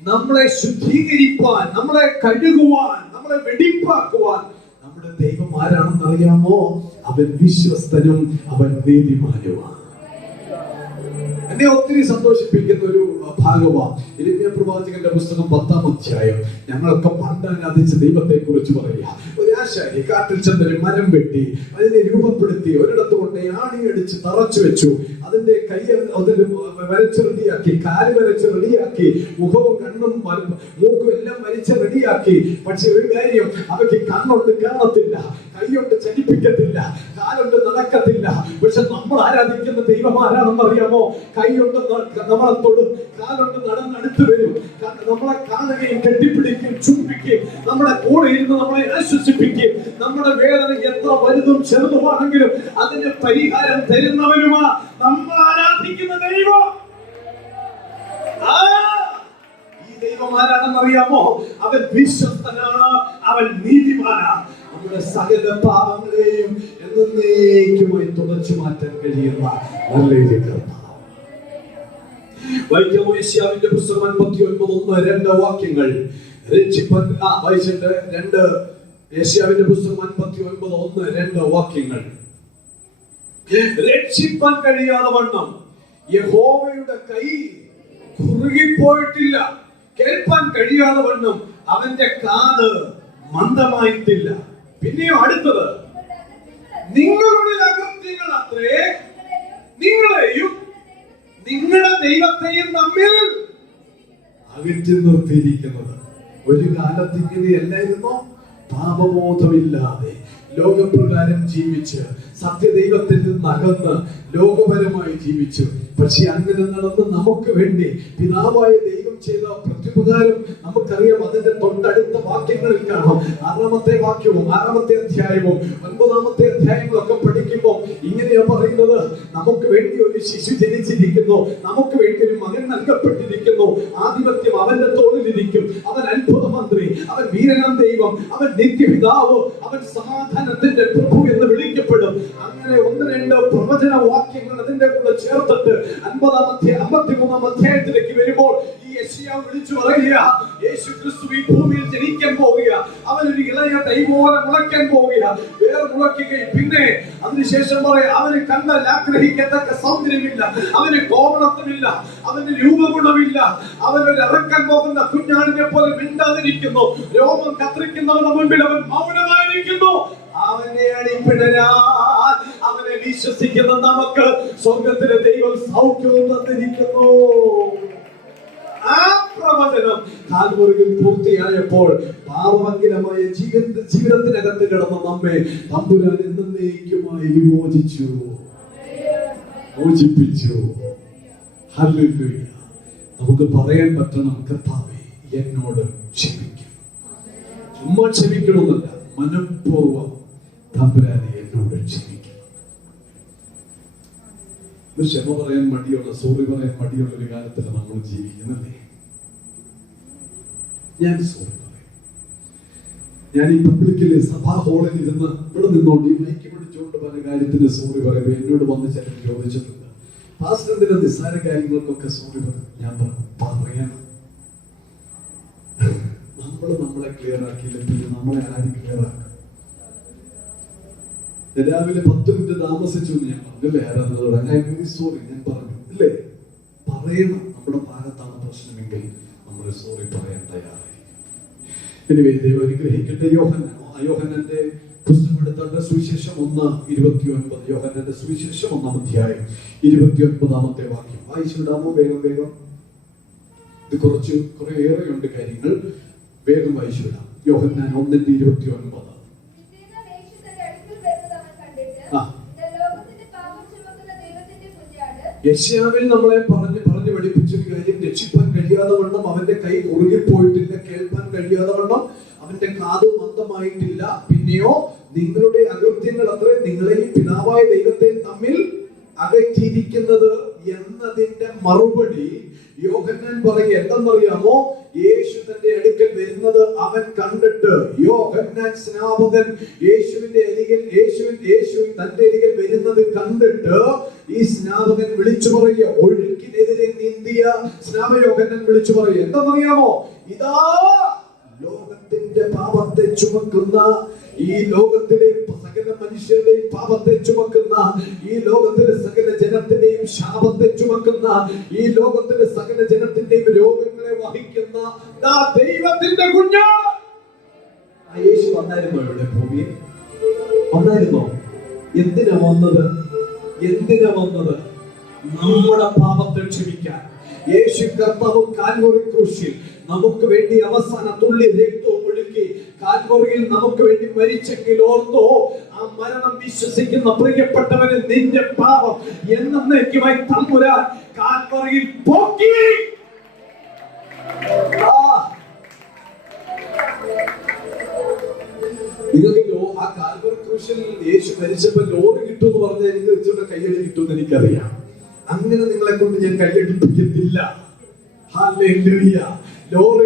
നമ്മളെ ശുദ്ധീകരിപ്പാൻ, നമ്മളെ കഴുകുവാൻ, നമ്മളെ വെടിപ്പാക്കുവാൻ നമ്മുടെ ദൈവം ആരാണെന്നറിയാമോ? അവൻ വിശ്വസ്തനും അവൻ നീതിമാനുമാണ്. എന്നെ ഒത്തിരി സന്തോഷിപ്പിക്കുന്ന ഒരു ഭാഗമാണ് യിരെമ്യാ പ്രവാചകന്റെ പുസ്തകം 10-ാം അധ്യായം. ഞങ്ങളൊക്കെ പണ്ട് ആരാധിച്ച ദൈവത്തെ കുറിച്ച് പറയുക. ഒരു ആശാരി കാട്ടിൽ ചെന്നൊരു മരം വെട്ടി അതിനെ രൂപപ്പെടുത്തി ഒരിടത്ത് കൊണ്ട് ആണിയടിച്ച് തറച്ചു വെച്ചു. അതിന്റെ കൈ അതിൽ വരച്ച് റെഡിയാക്കി, കാല് വരച്ച് റെഡിയാക്കി, മുഖവും കണ്ണും മൂക്കും എല്ലാം വരച്ച് റെഡിയാക്കി. പക്ഷെ ഒരു കാര്യം, അവയ്ക്ക് കണ്ണുണ്ട് കാണത്തില്ല, കൈകൊണ്ട് ചലിപ്പിക്കത്തില്ല, കാലുണ്ട് നടക്കത്തില്ല. പക്ഷെ നമ്മൾ ആരാധിക്കുന്ന ദൈവം ആരാണെന്ന് അറിയാമോ? കൈകൊണ്ട് നമ്മളെ തൊടും, കാലുകൊണ്ട് നടന്നടുത്ത് വരും, നമ്മളെ കാണുകയും കെട്ടിപ്പിടിക്കുകയും ചുംബിക്കുകയും നമ്മുടെ കൂടെ ഇരുന്ന് നമ്മളെ ആശ്വസിപ്പിക്കുകയും നമ്മുടെ വേദന എത്ര വലുതും ചെറുതുമാണെങ്കിലും അതിന് പരിഹാരം തരുന്നവനുമാ നമ്മൾ ആരാധിക്കുന്ന ദൈവം. ഈ ദൈവം ആരാണെന്നറിയാമോ? അവൻ വിശ്വസ്തനാണ്, അവൻ നീതിമാനാണ്. നമ്മുടെ സകല പാപങ്ങളെയും എന്നേക്കുമായി തുടച്ചു മാറ്റാൻ കഴിയുന്ന നല്ലൊരു കർത്താവ്. യേശയ്യാവിന്റെ പുസ്തകം 59:1-2 വാക്യങ്ങൾ വായിച്ചിട്ട് 2 യേശയ്യാവിന്റെ പുസ്തകം 59:1-2 വാക്യങ്ങൾ. രക്ഷിപ്പാൻ കഴിയാതെ വണ്ണം യഹോവയുടെ കൈ കുറുകിപ്പോയിട്ടില്ല, കേൾപ്പാൻ കഴിയാതെ വണ്ണം അവന്റെ കാത് മന്ദമായിട്ടില്ല. പിന്നെയോ അടുത്തത്, നിങ്ങളുടെ അകൃത്യങ്ങൾ അത്രേ നിങ്ങളെയും നിങ്ങളുടെ ദൈവത്തെയും തമ്മിൽ അകറ്റി നിർത്തിയിരിക്കുന്നത്. ഒരു കാലത്ത് ഇങ്ങനെയല്ലായിരുന്നോ? പാപബോധമില്ലാതെ ലോകപ്രകാരം ജീവിച്ച് സത്യദൈവത്തിൽ നിന്ന് അകന്ന് ലോകപരമായി ജീവിച്ചു. പക്ഷെ അങ്ങനെ നടന്ന് നമുക്ക് വേണ്ടി പിതാവായ ദൈവം ചെയ്ത പ്രത്യുപകാരം നമുക്കറിയാം. അതിന്റെ തൊട്ടടുത്ത വാക്യങ്ങളിൽ കാണാം. 6-ാമത്തെ വാക്യവും 6-ാമത്തെ അധ്യായവും 9-ാമത്തെ അധ്യായങ്ങളൊക്കെ പഠിക്കുമ്പോൾ ഇങ്ങനെയാ പറയുന്നത്, നമുക്ക് വേണ്ടി ഒരു ശിശു ജനിച്ചിരിക്കുന്നു, നമുക്ക് വേണ്ടി ഒരു മകൻ നൽകപ്പെട്ടിരിക്കുന്നു, ആധിപത്യം അവന്റെ തോളിലിരിക്കും, അവൻ അത്ഭുത മന്ത്രി, അവൻ വീരനാം ദൈവം, അവൻ നിത്യപിതാവ്, അവൻ സമാധാനത്തിന്റെ പ്രഭു എന്ന് വിളിക്കപ്പെടും. അങ്ങനെ 1-2 പ്രവചന വാക്യങ്ങൾ അതിന്റെ കൂടെ ചേർത്തിട്ട് 53-ാം അധ്യായത്തിലേക്ക് വരുമ്പോൾ ഈ യെശയ്യാവ് വിളിച്ചു പറയുക, യേശു ക്രിസ്തു ഈ ഭൂമിയിൽ ജനിക്കാൻ പോവുക, അവനൊരു ഇളയ തൈ പോലെ മുളയ്ക്കാൻ പോവുക, വേർ മുളയ്ക്കുകയും പിന്നെ അതിനുശേഷം പറയാം, അവന് കണ്ടാൽ ആഗ്രഹിക്കത്തക്ക സൗന്ദര്യമില്ല, അവന് കോമളത്വമില്ല, അവന് രൂപഗുണമില്ല, അവനൊരു ഇറക്കാൻ പോകുന്ന കുഞ്ഞാടിനെ പോലെ മിണ്ടാതിരിക്കുന്നു, രോമം കത്രിക്കുന്നവരുടെ മുൻപിൽ അവൻ മൗനമായിരിക്കുന്നു. അവനെ അടിപ്പിടരാൻ അവനെ വിശ്വസിക്കുന്ന നമുക്ക് സ്വർഗത്തിലെ ദൈവം സൗഖ്യവും തന്നിരിക്കുന്നു. ആ പ്രവചനം കാൽവറിയിൽ പൂർത്തിയായപ്പോൾ പാപമംഗലമായ ജീവിതത്തിനകത്ത് കിടന്ന നമ്മെ തമ്പുരാൻ എന്നേക്കുമായി വിമോചിച്ചു, മോചിപ്പിച്ചു. ഹല്ലേലൂയ. നമുക്ക് പറയാൻ പറ്റണം, കർത്താവേ എന്നോട് ക്ഷമിക്കും. ചുമ്മാ ക്ഷമിക്കണമെന്നല്ല, മനഃപൂർവ്വം തമ്പുരാനെ എന്നോട് ക്ഷമിക്കണം. ക്ഷമ പറയാൻ മടിയുള്ള, സോറി പറയാൻ മടിയുള്ള ഒരു കാലത്തിലാണ് നമ്മൾ ജീവിക്കുന്നല്ലേ. ഞാൻ സോറി പറയും. ഞാൻ ഈ പബ്ലിക്കില് സഭാ ഹാളിൽ ഇരുന്ന് ഇവിടെ നിന്നോണ്ട് ഈ മൈക്ക് പിടിച്ചുകൊണ്ട് പല കാര്യത്തിന് സോറി പറയുമ്പോൾ എന്നോട് വന്ന് ചിലർ ചോദിച്ചിട്ടുണ്ട്, പാസ്റ്ററിന്റെ നിസ്സാര കാര്യങ്ങൾക്കൊക്കെ സോറി പറയും. ഞാൻ പറഞ്ഞു, പറയണം. നമ്മളെ ക്ലിയർ ആക്കിയില്ല, പിന്നെ നമ്മളെ ആരും ക്ലിയർ ആക്കും. രാവിലെ 10 മിനിറ്റ് താമസിച്ചു എന്ന് ഞാൻ പറഞ്ഞില്ലേ ആരാധനയോട്. സോറി ഞാൻ പറഞ്ഞു ഇല്ലേ. പറയണം. നമ്മുടെ ഭാഗത്താണ് പ്രശ്നമെങ്കിൽ നമ്മൾ സോറി പറയാൻ തയ്യാറായിരിക്കും. ഇനി ദൈവം അനുഗ്രഹിക്കട്ടെ. യോഹന്നാന്റെ പുസ്തകം എടുത്ത സുവിശേഷം 1:29. യോഹന്നാന്റെ സുവിശേഷം 1-ാം അധ്യായം 29-ാമത്തെ വാക്യം വായിച്ചിടാമോ? വേഗം. ഇത് കുറെ ഏറെയുണ്ട് കാര്യങ്ങൾ. വേഗം വായിച്ചിടാം. യോഹന്നാൻ 1:29. യെശയ്യാവിൽ നമ്മളെ പറഞ്ഞു പഠിപ്പിച്ചൊരു കാര്യം, രക്ഷിപ്പാൻ കഴിയാതെ വണ്ണം അവന്റെ കൈ കുറുകിപ്പോയിട്ടില്ല, കേൾപ്പാൻ കഴിയാതെ വണ്ണം അവന്റെ കാത് മന്ദമായിട്ടില്ല. പിന്നെയോ നിങ്ങളുടെ അകൃത്യങ്ങൾ അത്രേ നിങ്ങളെയും പിതാവായ ദൈവത്തെയും തമ്മിൽ അകറ്റിയിരിക്കുന്നത് എന്നതിന്റെ മറുപടി യോഹന്നാൻ പറയുക എന്തെന്നറിയാമോ? യേശു തന്റെ അടുക്കൽ വരുന്നത് അവൻ കണ്ടിട്ട്, യോഹന്നാൻ സ്നാപകൻ യേശുവിന്റെ തന്റെ അരികിൽ വരുന്നത് കണ്ടിട്ട് ഈ സ്നാപകൻ വിളിച്ചു പറയുക, ഒഴുക്കിനെതിരെ നീന്തിയ സ്നാപയോഹന്നാൻ വിളിച്ചു പറയുക എന്തെന്നറിയാമോ? ഇതാ ലോകത്തിന്റെ പാപത്തെ ചുമക്കുന്ന, ഈ ലോകത്തിലെ സകല മനുഷ്യരുടെയും പാപത്തെ ചുമക്കുന്ന, ഈ ലോകത്തിലെ സകല ജനത്തിന്റെയും ശാപത്തെ ചുമക്കുന്ന, ഈ ലോകത്തിലെ സകല ജനത്തിന്റെയും രോഗങ്ങളെ വഹിക്കുന്ന ദൈവത്തിന്റെ കുഞ്ഞാണ്. യേശു വന്നായിരുന്നോ ഇവിടെ ഭൂമിയിൽ? വന്നായിരുന്നോ? എന്തിനാ വന്നത്? നമ്മുടെ പാപത്തെ ക്ഷമിക്കാൻ. യേശു കർത്താവ് കാൽവറി ക്രൂശിൽ നമുക്ക് വേണ്ടി അവസാന തുള്ളി രക്തവും ഒഴുക്കി കാൽവറിയിൽ നമുക്ക് വേണ്ടി മരിച്ചെങ്കിൽ ഓർത്തോ, ആ മരണം വിശ്വസിക്കുന്ന പ്രിയപ്പെട്ടവന് നിന്റെ പാപം എന്നേക്കുമായി തമ്പുരാൻ കാൽവറിയിൽ പോക്കി. നിങ്ങൾക്ക് ആ കാൽവറി ക്രൂശിൽ യേശു മരിച്ചപ്പോൾ ലോറി കിട്ടുമെന്ന് പറഞ്ഞാൽ എനിക്ക് ഇച്ചിരി കയ്യടി കിട്ടുമെന്ന് എനിക്കറിയാം. അങ്ങനെ നിങ്ങളെ കൊണ്ട് ഞാൻ കയ്യടിപ്പിക്കത്തില്ല. ഹല്ലേലൂയ. ലോറി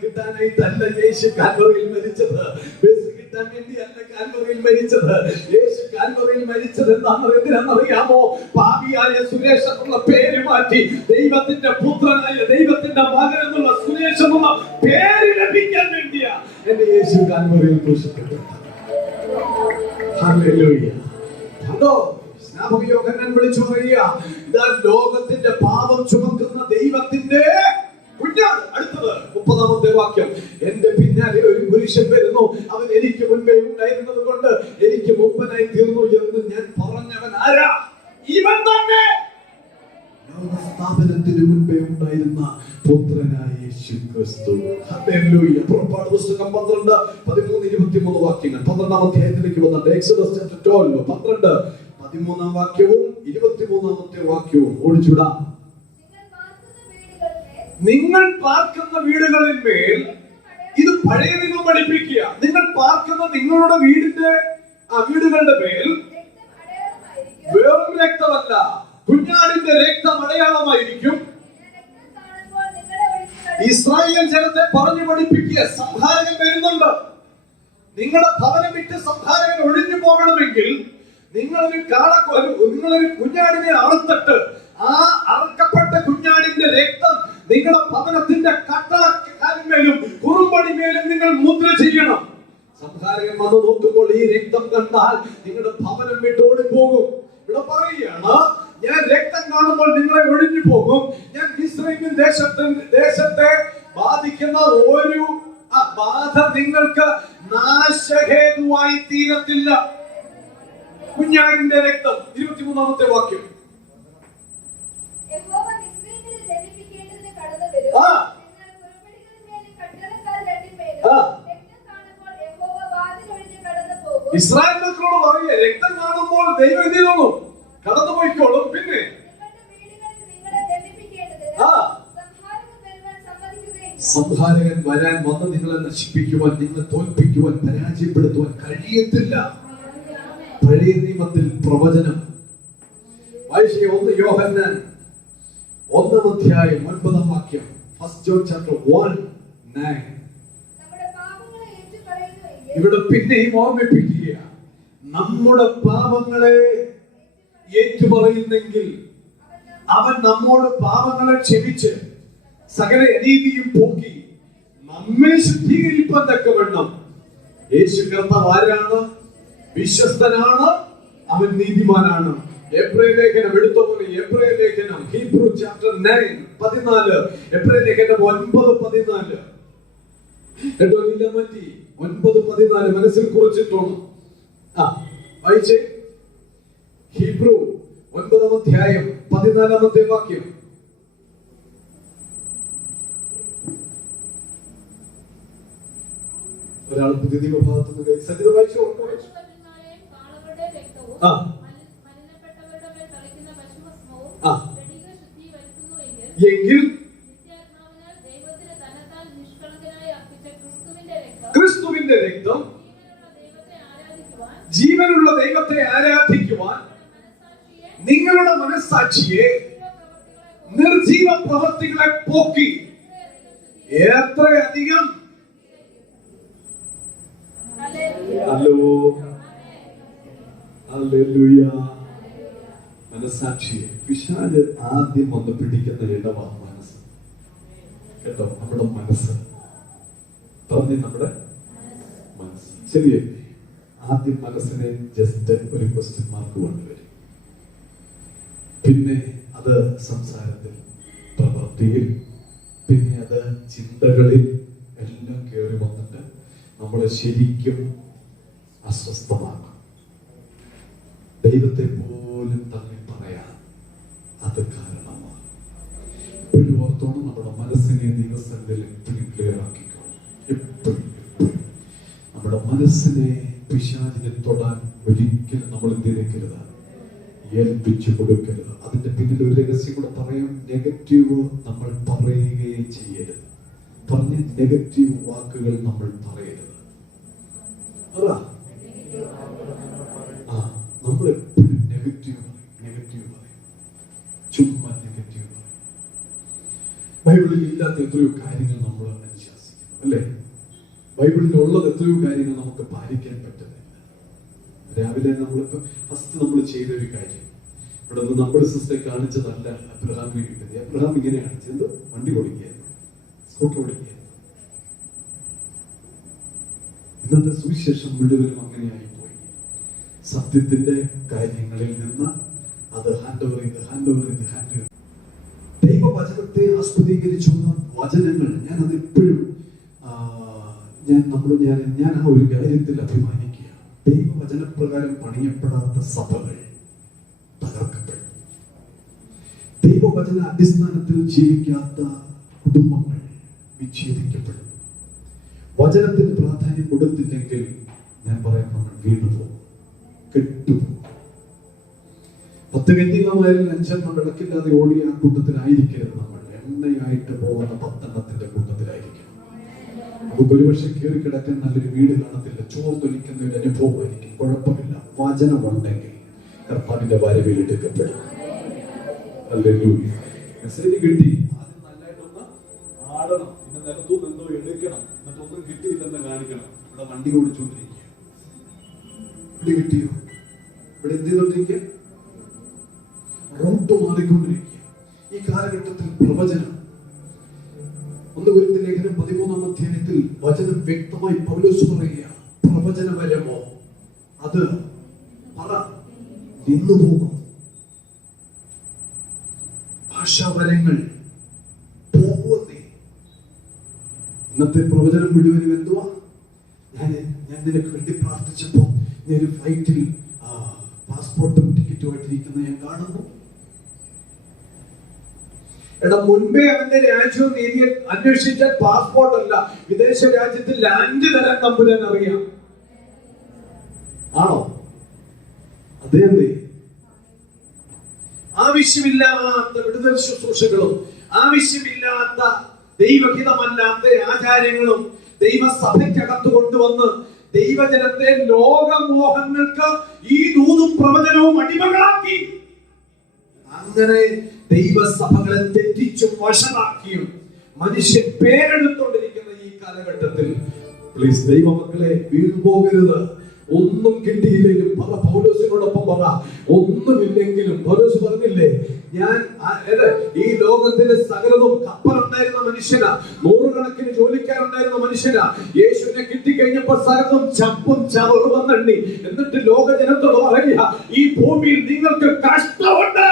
കിട്ടാനായിട്ടല്ല യേശു കാൽവറിയിൽ മരിച്ചത്. ബസ് കിട്ടാൻ വേണ്ടിയല്ല കാൽവറിയിൽ മരിച്ചത്. യേശു കാൽവറിയിൽ മരിച്ചത് എന്തിനാണെന്നറിയാമോ? പാപിയായ സുരേഷ് എന്നുള്ള പേര് മാറ്റി ദൈവത്തിന്റെ പുത്രനായ ദൈവത്തിന്റെ മകൻ എന്നുള്ള സുരേഷ് എന്നുള്ള പേര് ലഭിക്കാൻ വേണ്ടിയാ എന്റെ യേശു കാൽവറിയിൽ ക്രൂശിക്കപ്പെട്ടത്. ഹല്ലേലൂയ. അതോ യോഹന്നാൻ വിളിച്ചു പറയുക, ഇതാ ലോകത്തിന്റെ പാപം ചുമക്കുന്ന ദൈവത്തിന്റെ കുഞ്ഞാണ്. അടുത്തത് 30-ാമത്തെ വാക്യം, എന്റെ പിന്നാലെ ഒരു പുരുഷൻ വരുന്നു, അവൻ എനിക്ക് മുൻപേ ഉണ്ടായിരുന്നത് കൊണ്ട് എനിക്ക് മുമ്പനായി തീർന്നു എന്ന് ഞാൻ പറഞ്ഞവൻ ആരാ? ഇവൻ തന്നെ ലോകസ്ഥാപനത്തിന് മുൻപേ ഉണ്ടായിരുന്ന പുത്രനായ യേശു ക്രിസ്തു. ഹല്ലേലൂയ. പുറപ്പാട് പുസ്തകം 12, 13, 23 വാക്യങ്ങൾ. 12-ാം അധ്യായത്തിലേക്ക് വന്നിട്ട് എക്സോഡസ് ചാപ്റ്റർ 12, 12, 13-ാം വാക്യവും 23-ാമത്തെ വാക്യവും ഓടിച്ചുടാം. നിങ്ങൾ പാർക്കുന്ന വീടുകളിന്മേൽ, ഇത് പഴയ നിയമം പഠിപ്പിക്കുക, നിങ്ങൾ പാർക്കുന്ന നിങ്ങളുടെ വീടുകളുടെ മേൽ വെറും രക്തമല്ല, കുഞ്ഞാടിന്റെ രക്തം അടയാളമായിരിക്കും. ഇസ്രായേൽ ജനത്തെ പറഞ്ഞു പഠിപ്പിക്കുക, സംഹാരകൻ വരുന്നുണ്ട്. നിങ്ങളുടെ ഭവനം വിറ്റ് സംഹാരകൻ ഒഴിഞ്ഞു പോകണമെങ്കിൽ നിങ്ങളൊരു കുഞ്ഞാടിനെ അറുത്തിട്ട് ആ അറുക്കപ്പെട്ട കുഞ്ഞാടിന്റെ രക്തം നിങ്ങളുടെ ഭവനത്തിന്റെ കട്ടളക്കാലിന്മേലും കുറുമ്പടിമേലും നിങ്ങൾ മുദ്ര ചെയ്യണം. സംഹാരകൻ വന്ന് നോക്കുമ്പോൾ ഈ രക്തം കണ്ടാൽ നിങ്ങളുടെ ഭവനം വിട്ട് ഓടിപ്പോകും. ഇവിടെ പറയുകയാണ്, ഞാൻ രക്തം കാണുമ്പോൾ നിങ്ങളെ ഒഴിഞ്ഞു പോകും. ഞാൻ മിസ്രയീം ദേശത്തെ ബാധിക്കുന്ന ഒരു ബാധ നിങ്ങൾക്ക് നാശഹേതുവായി തീരത്തില്ല. കുഞ്ഞാടിന്റെ രക്തം. 23-ാമത്തെ വാക്യം. ഇസ്രായേൽ മക്കളോട് പറയുക, രക്തം കാണുമ്പോൾ ദൈവം എന്ത് ചെയ്യുന്നു? കടന്നു പോയിക്കോളും. പിന്നെ സംഹാരകൻ വന്ന് നിങ്ങളെ നശിപ്പിക്കുവാൻ, നിങ്ങളെ തോൽപ്പിക്കുവാൻ, പരാജയപ്പെടുത്തുവാൻ കഴിയത്തില്ല. പഴയ നിയമത്തിൽ പ്രവചനം വായിച്ച 1 യോഹന്നാൻ 1-ാം അധ്യായം 9-ാം വാക്യം. 1 John chapter 1:9. ഇവിടെ പിന്നെയും ഓർമ്മിപ്പിക്കുക, നമ്മുടെ പാപങ്ങളെ ഏറ്റുപറയുന്നെങ്കിൽ അവൻ നമ്മോട് പാപങ്ങളെ ക്ഷമിച്ച് സകല അനീതിയും പോക്കി നമ്മെ ശുദ്ധീകരിപ്പാൻ തക്കവണ്ണം യേശു കർത്താവ് ആരാണ്? വിശ്വസ്തനാണ്, അവൻ നീതിമാനാണ്. എബ്രായ ലേഖനം എടുത്ത പോലെ എബ്രായ ലേഖനം ഹീബ്രു ചാപ്റ്റർ 9:14, എബ്രായ ലേഖനം 9:14 കേട്ടോ. ഇല്ല മറ്റി 9:14 മനസ്സിൽ കുറിച്ചിട്ടുണ്ട്. വായിച്ചേ. ഹീബ്രു 9-ാം അധ്യായം 14-ാമത്തെ വാക്യം. ഒരാൾ പുതിയ നിയമഭാഗത്തുനിന്ന് സത്യത വായിച്ചു. എങ്കിൽ ക്രിസ്തുവിന്റെ രക്തം ജീവനുള്ള ദൈവത്തെ ആരാധിക്കുവാൻ നിങ്ങളുടെ മനസ്സാക്ഷിയെ നിർജീവ പ്രവൃത്തികളെ പോക്കി എത്രയധികം മനസ്സാക്ഷിയെ പിശാച് ആദ്യം വന്ന് പിടിക്കുന്ന ഇടവാ മനസ്സ്. കേട്ടോ, നമ്മുടെ മനസ്സ് പറഞ്ഞ് നമ്മുടെ മനസ്സ് ശരിയല്ലേ? ആദ്യം മനസ്സിനെ ജസ്റ്റ് ഒരു ക്വസ്റ്റ്യൻ മാർക്ക് കൊണ്ടുവരും, പിന്നെ അത് സംസാരത്തിൽ, പ്രവൃത്തിയിൽ, പിന്നെ അത് ചിന്തകളിൽ എല്ലാം കയറി വന്നിട്ട് നമ്മളെ ശരിക്കും അസ്വസ്ഥമാക്കും. ദൈവത്തെ പോലും തള്ളി പറയാൻ അത് കാരണമാണ്. എപ്പോഴും ഓർത്തോണം, നമ്മുടെ മനസ്സിനെ ദിവസങ്ങളിൽ എപ്പോഴും ക്ലിയർ ആക്കിക്കോണം. എപ്പോഴും നമ്മുടെ മനസ്സിനെ പിശാചിനെ തൊടാൻ ഒരിക്കലും നമ്മൾ എന്തിനേക്കരുത്, ഏൽപ്പിച്ചു കൊടുക്കരുത്. അതിന്റെ പിന്നിൽ ഒരു രഹസ്യം കൂടെ പറയാം. നെഗറ്റീവ് നമ്മൾ പറയുകയേ ചെയ്യരുത്. പറഞ്ഞ നെഗറ്റീവ് വാക്കുകൾ നമ്മൾ പറയരുത്. നമ്മൾ എപ്പോഴും നെഗറ്റീവ് പറയും, ചുമ്മാ നെഗറ്റീവ് പറയും. ബൈബിളിൽ ഇല്ലാത്ത എത്രയോ കാര്യങ്ങൾ നമ്മൾ അനുശാസിക്കുന്നു, അല്ലേ? ബൈബിളിൽ ഉള്ളത് എത്രയോ കാര്യങ്ങൾ നമുക്ക് പാലിക്കാൻ പറ്റുന്നില്ല. രാവിലെ നമ്മളിപ്പോ ഫസ്റ്റ് നമ്മൾ ചെയ്ത ഒരു കാര്യം, ഇവിടെ നിന്ന് നമ്മുടെ സിസ്റ്ററെ കാണിച്ചതല്ല അബ്രഹാമിനെ കിട്ടിയത്. അബ്രഹാം ഇങ്ങനെ കാണിച്ചത്, വണ്ടി ഓടിക്കുകയായിരുന്നു, സ്കൂട്ടർ ഓടിക്കുകയായിരുന്നു. ഇന്നത്തെ സുവിശേഷം മുഴുവനും അങ്ങനെയായി പോയി. സത്യത്തിന്റെ കാര്യങ്ങളിൽ നിന്ന് അത് ഹാൻഡ് ഓവർ ചെയ്ത് ദൈവവചനത്തെ ആസ്പദീകരിച്ചുള്ള വചനങ്ങൾ ഞാൻ അതെപ്പോഴും ഞാൻ ആ ഒരു കാര്യത്തിൽ അഭിമാനിക്കുക. ദൈവവചനപ്രകാരം പണിയപ്പെടാത്ത സഭകൾ തകർക്കപ്പെടും. ദൈവവചന അടിസ്ഥാനത്തിൽ ജീവിക്കാത്ത കുടുംബങ്ങൾ വിച്ഛേദിക്കപ്പെടും. വചനത്തിന് പ്രാധാന്യം കൊടുത്തില്ലെങ്കിൽ ഞാൻ പറയാം, നമ്മൾ വീണു പോകും, കെട്ടുപോകും. 10 കന്യകമാരിൽ 5 വിളക്കില്ലാതെ ഓടിയ ആ കൂട്ടത്തിലായിരിക്കരുത് നമ്മൾ. എണ്ണയായിട്ട് പോകുന്ന 10 കൂട്ടത്തിലായിരിക്കണം. നമുക്ക് ഒരുപക്ഷെ കയറി കിടക്കാൻ നല്ലൊരു വീട് കാണത്തില്ല, ചോർന്നൊലിക്കുന്ന ഒരു അനുഭവമായിരിക്കും. കുഴപ്പമില്ല, വചനമുണ്ടെങ്കിൽ കർത്താവിന്റെ വരവിൽ എടുക്കപ്പെടും. മെസ്സേജ് കിട്ടി, ആദ്യം നല്ലതായിട്ടൊന്ന് ആടണം, പിന്നെ നിലത്തുനിന്ന് എന്തോ എടുക്കണം, എന്നിട്ടൊന്നും കിട്ടിയില്ലെന്ന് കാണിക്കണം. ഇവിടെ വണ്ടി ഓടിച്ചുകൊണ്ടിരിക്കുക, ഇവിടെ കിട്ടിയോ? ഇവിടെ എന്ത് ചെയ്തോണ്ടിരിക്കുക? റൂട്ട് മാറിക്കൊണ്ടിരിക്കുക. ഈ കാലഘട്ടത്തിൽ പ്രവചനം, 1 കൊരിന്ത്യർ ലേഖനം 13-ാം അധ്യായത്തിൽ വചനം വ്യക്തമായി പൗലോസ് പറയുക, പ്രവചനപരമോ അത് പറ നിന്നുപോകും. ഭാഷാപരങ്ങൾ പോകുന്നേ. ഇന്നത്തെ പ്രവചനം മുഴുവനും എന്തുവാ? ഞാൻ നിനക്ക് വേണ്ടി പ്രാർത്ഥിച്ചപ്പോ നീ ഒരു ഫ്ലൈറ്റിൽ പാസ്പോർട്ടും ടിക്കറ്റുമായിട്ടിരിക്കുന്ന ഞാൻ കാണുന്നു. എടാ, മുൻപേ അവന്റെ രാജ്യവും നീതിയെ അന്വേഷിച്ചാൽ പാസ്പോർട്ട് അല്ല, വിദേശ രാജ്യത്തിൽ ലാൻഡ് തരാൻ തമ്പുരാൻ അറിയാം. ആണോ? അതേ. ആവശ്യമില്ലാത്ത വിടുതൽ ശുശ്രൂഷകളും ആവശ്യമില്ലാത്ത ദൈവഹിതമല്ലാത്ത ആചാരങ്ങളും ദൈവസഭയ്ക്കകത്ത് കൊണ്ടുവന്ന് ദൈവജനത്തെ ലോകമോഹങ്ങൾക്ക് ഈ ദൂതും പ്രവചനവും അടിമകളാക്കി. അങ്ങനെ ദൈവസഭകളെ തെറ്റിച്ചും വഷളാക്കിയും മനുഷ്യൻ പേരെടുത്തോണ്ടിരിക്കുന്ന ഈ കാലഘട്ടത്തിൽ പ്ലീസ് ദൈവമക്കളെ വീണുപോകരുത്. ഒന്നും കിട്ടിയില്ലെങ്കിലും പറ, പൗലോസിനോടൊപ്പം പറ, ഒന്നുമില്ലെങ്കിലും. പൗലോസ് പറഞ്ഞില്ലേ, ഞാൻ ഈ ലോകത്തിലെ സകലതും, കപ്പലുണ്ടായിരുന്ന മനുഷ്യനാ, നൂറുകണക്കിന് ജോലിക്കാരുണ്ടായിരുന്ന മനുഷ്യനാ, യേശുവിനെ കിട്ടിക്കഴിഞ്ഞപ്പോൾ സകലതും ചപ്പും ചവറുമെന്നെണ്ണി. എന്നിട്ട് ലോക ജനത്തോട് പറയുക, ഈ ഭൂമിയിൽ നിങ്ങൾക്ക് കഷ്ടമുണ്ട്,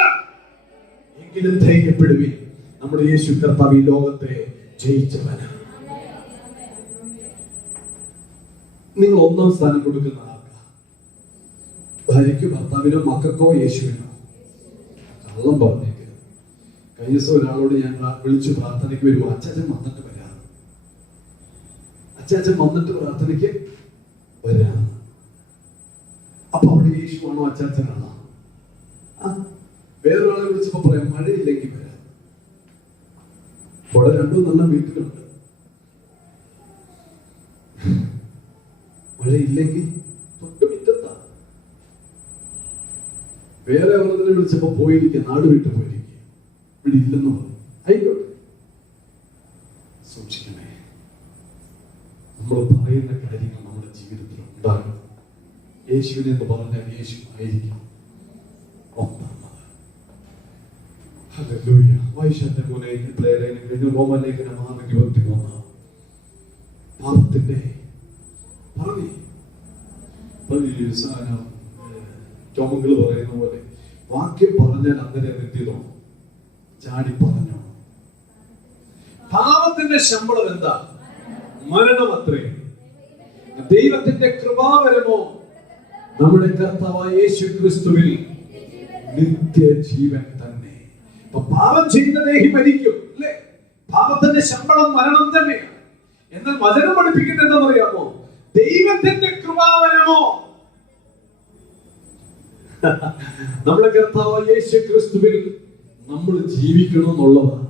എങ്കിലും ധൈര്യപ്പെടുവിൻ, നമ്മുടെ യേശു കർത്താവ് ഈ ലോകത്തെ ജയിച്ചവനാണ്. നിങ്ങൾ ഒന്നാം സ്ഥാനം കൊടുക്കുന്ന ആൾക്കാർ ഭാര്യയ്ക്കോ ഭർത്താവിനോ മക്കൾക്കോ യേശുവിനോ? കള്ളം പറഞ്ഞേക്കരുത്. കഴിഞ്ഞ ദിവസം ഒരാളോട് ഞാൻ വിളിച്ചു പ്രാർത്ഥനയ്ക്ക് വരുമോ? അച്ചാച്ചൻ വന്നിട്ട് വരാം, അച്ചാച്ചൻ വന്നിട്ട് പ്രാർത്ഥനയ്ക്ക് വരാം. അപ്പൊ അവിടെ യേശുവാണോ അച്ചാച്ചനാണോ? വേറൊരാളെ വിളിച്ചപ്പോ പറയാം മഴയില്ലെങ്കിൽ വരാം. ഇവിടെ രണ്ടും നല്ല വീട്ടിലുണ്ട്. മഴയില്ലെങ്കിൽ തൊട്ടുമിറ്റത്താ. വേറെ ഒരെണ്ണത്തിനെ വിളിച്ചപ്പോ പോയിരിക്കുക, നാട് വിട്ട് പോയിരിക്കുക, ഇവിടെ ഇല്ലെന്ന് പറഞ്ഞു. ആയിക്കോട്ടെ, സൂക്ഷിക്കണേ. നമ്മൾ പറയുന്ന കാര്യങ്ങൾ നമ്മുടെ ജീവിതത്തിൽ ഉണ്ടാകണം. യേശുവിനെ എന്ന് പറഞ്ഞാൽ യേശു ആയിരിക്കും ഒന്നാമത്. ഹല്ലേലൂയ. വൈശാന്റെ മോനെ റോമലേഖനം 6:23 പാപത്തിന്റെ ചോമങ്ങള് പറയുന്ന പോലെ വാക്യം പറഞ്ഞാൽ അങ്ങനെ നിത്യതോ ചാടി പറഞ്ഞോ. പാപത്തിന്റെ ശമ്പളം എന്താ? മരണം അത്രേ. ദൈവത്തിന്റെ കൃപാവരമോ നമ്മുടെ കർത്താവായ യേശു ക്രിസ്തുവിൽ നിത്യജീവൻ തന്നെ. അപ്പൊ പാപം ചെയ്യുന്ന ദേഹി മരിക്കും അല്ലേ? പാപത്തിന്റെ ശമ്പളം മരണം തന്നെയാണ്. എന്നാൽ വചനം പഠിപ്പിക്കുന്നത് എന്താണെന്നറിയാമോ? ദൈവത്തിന്റെ കൃപാവരമോ നമ്മുടെ കർത്താവായ യേശു ക്രിസ്തുവിൽ നമ്മൾ ജീവിക്കണം എന്നുള്ളതാണ്.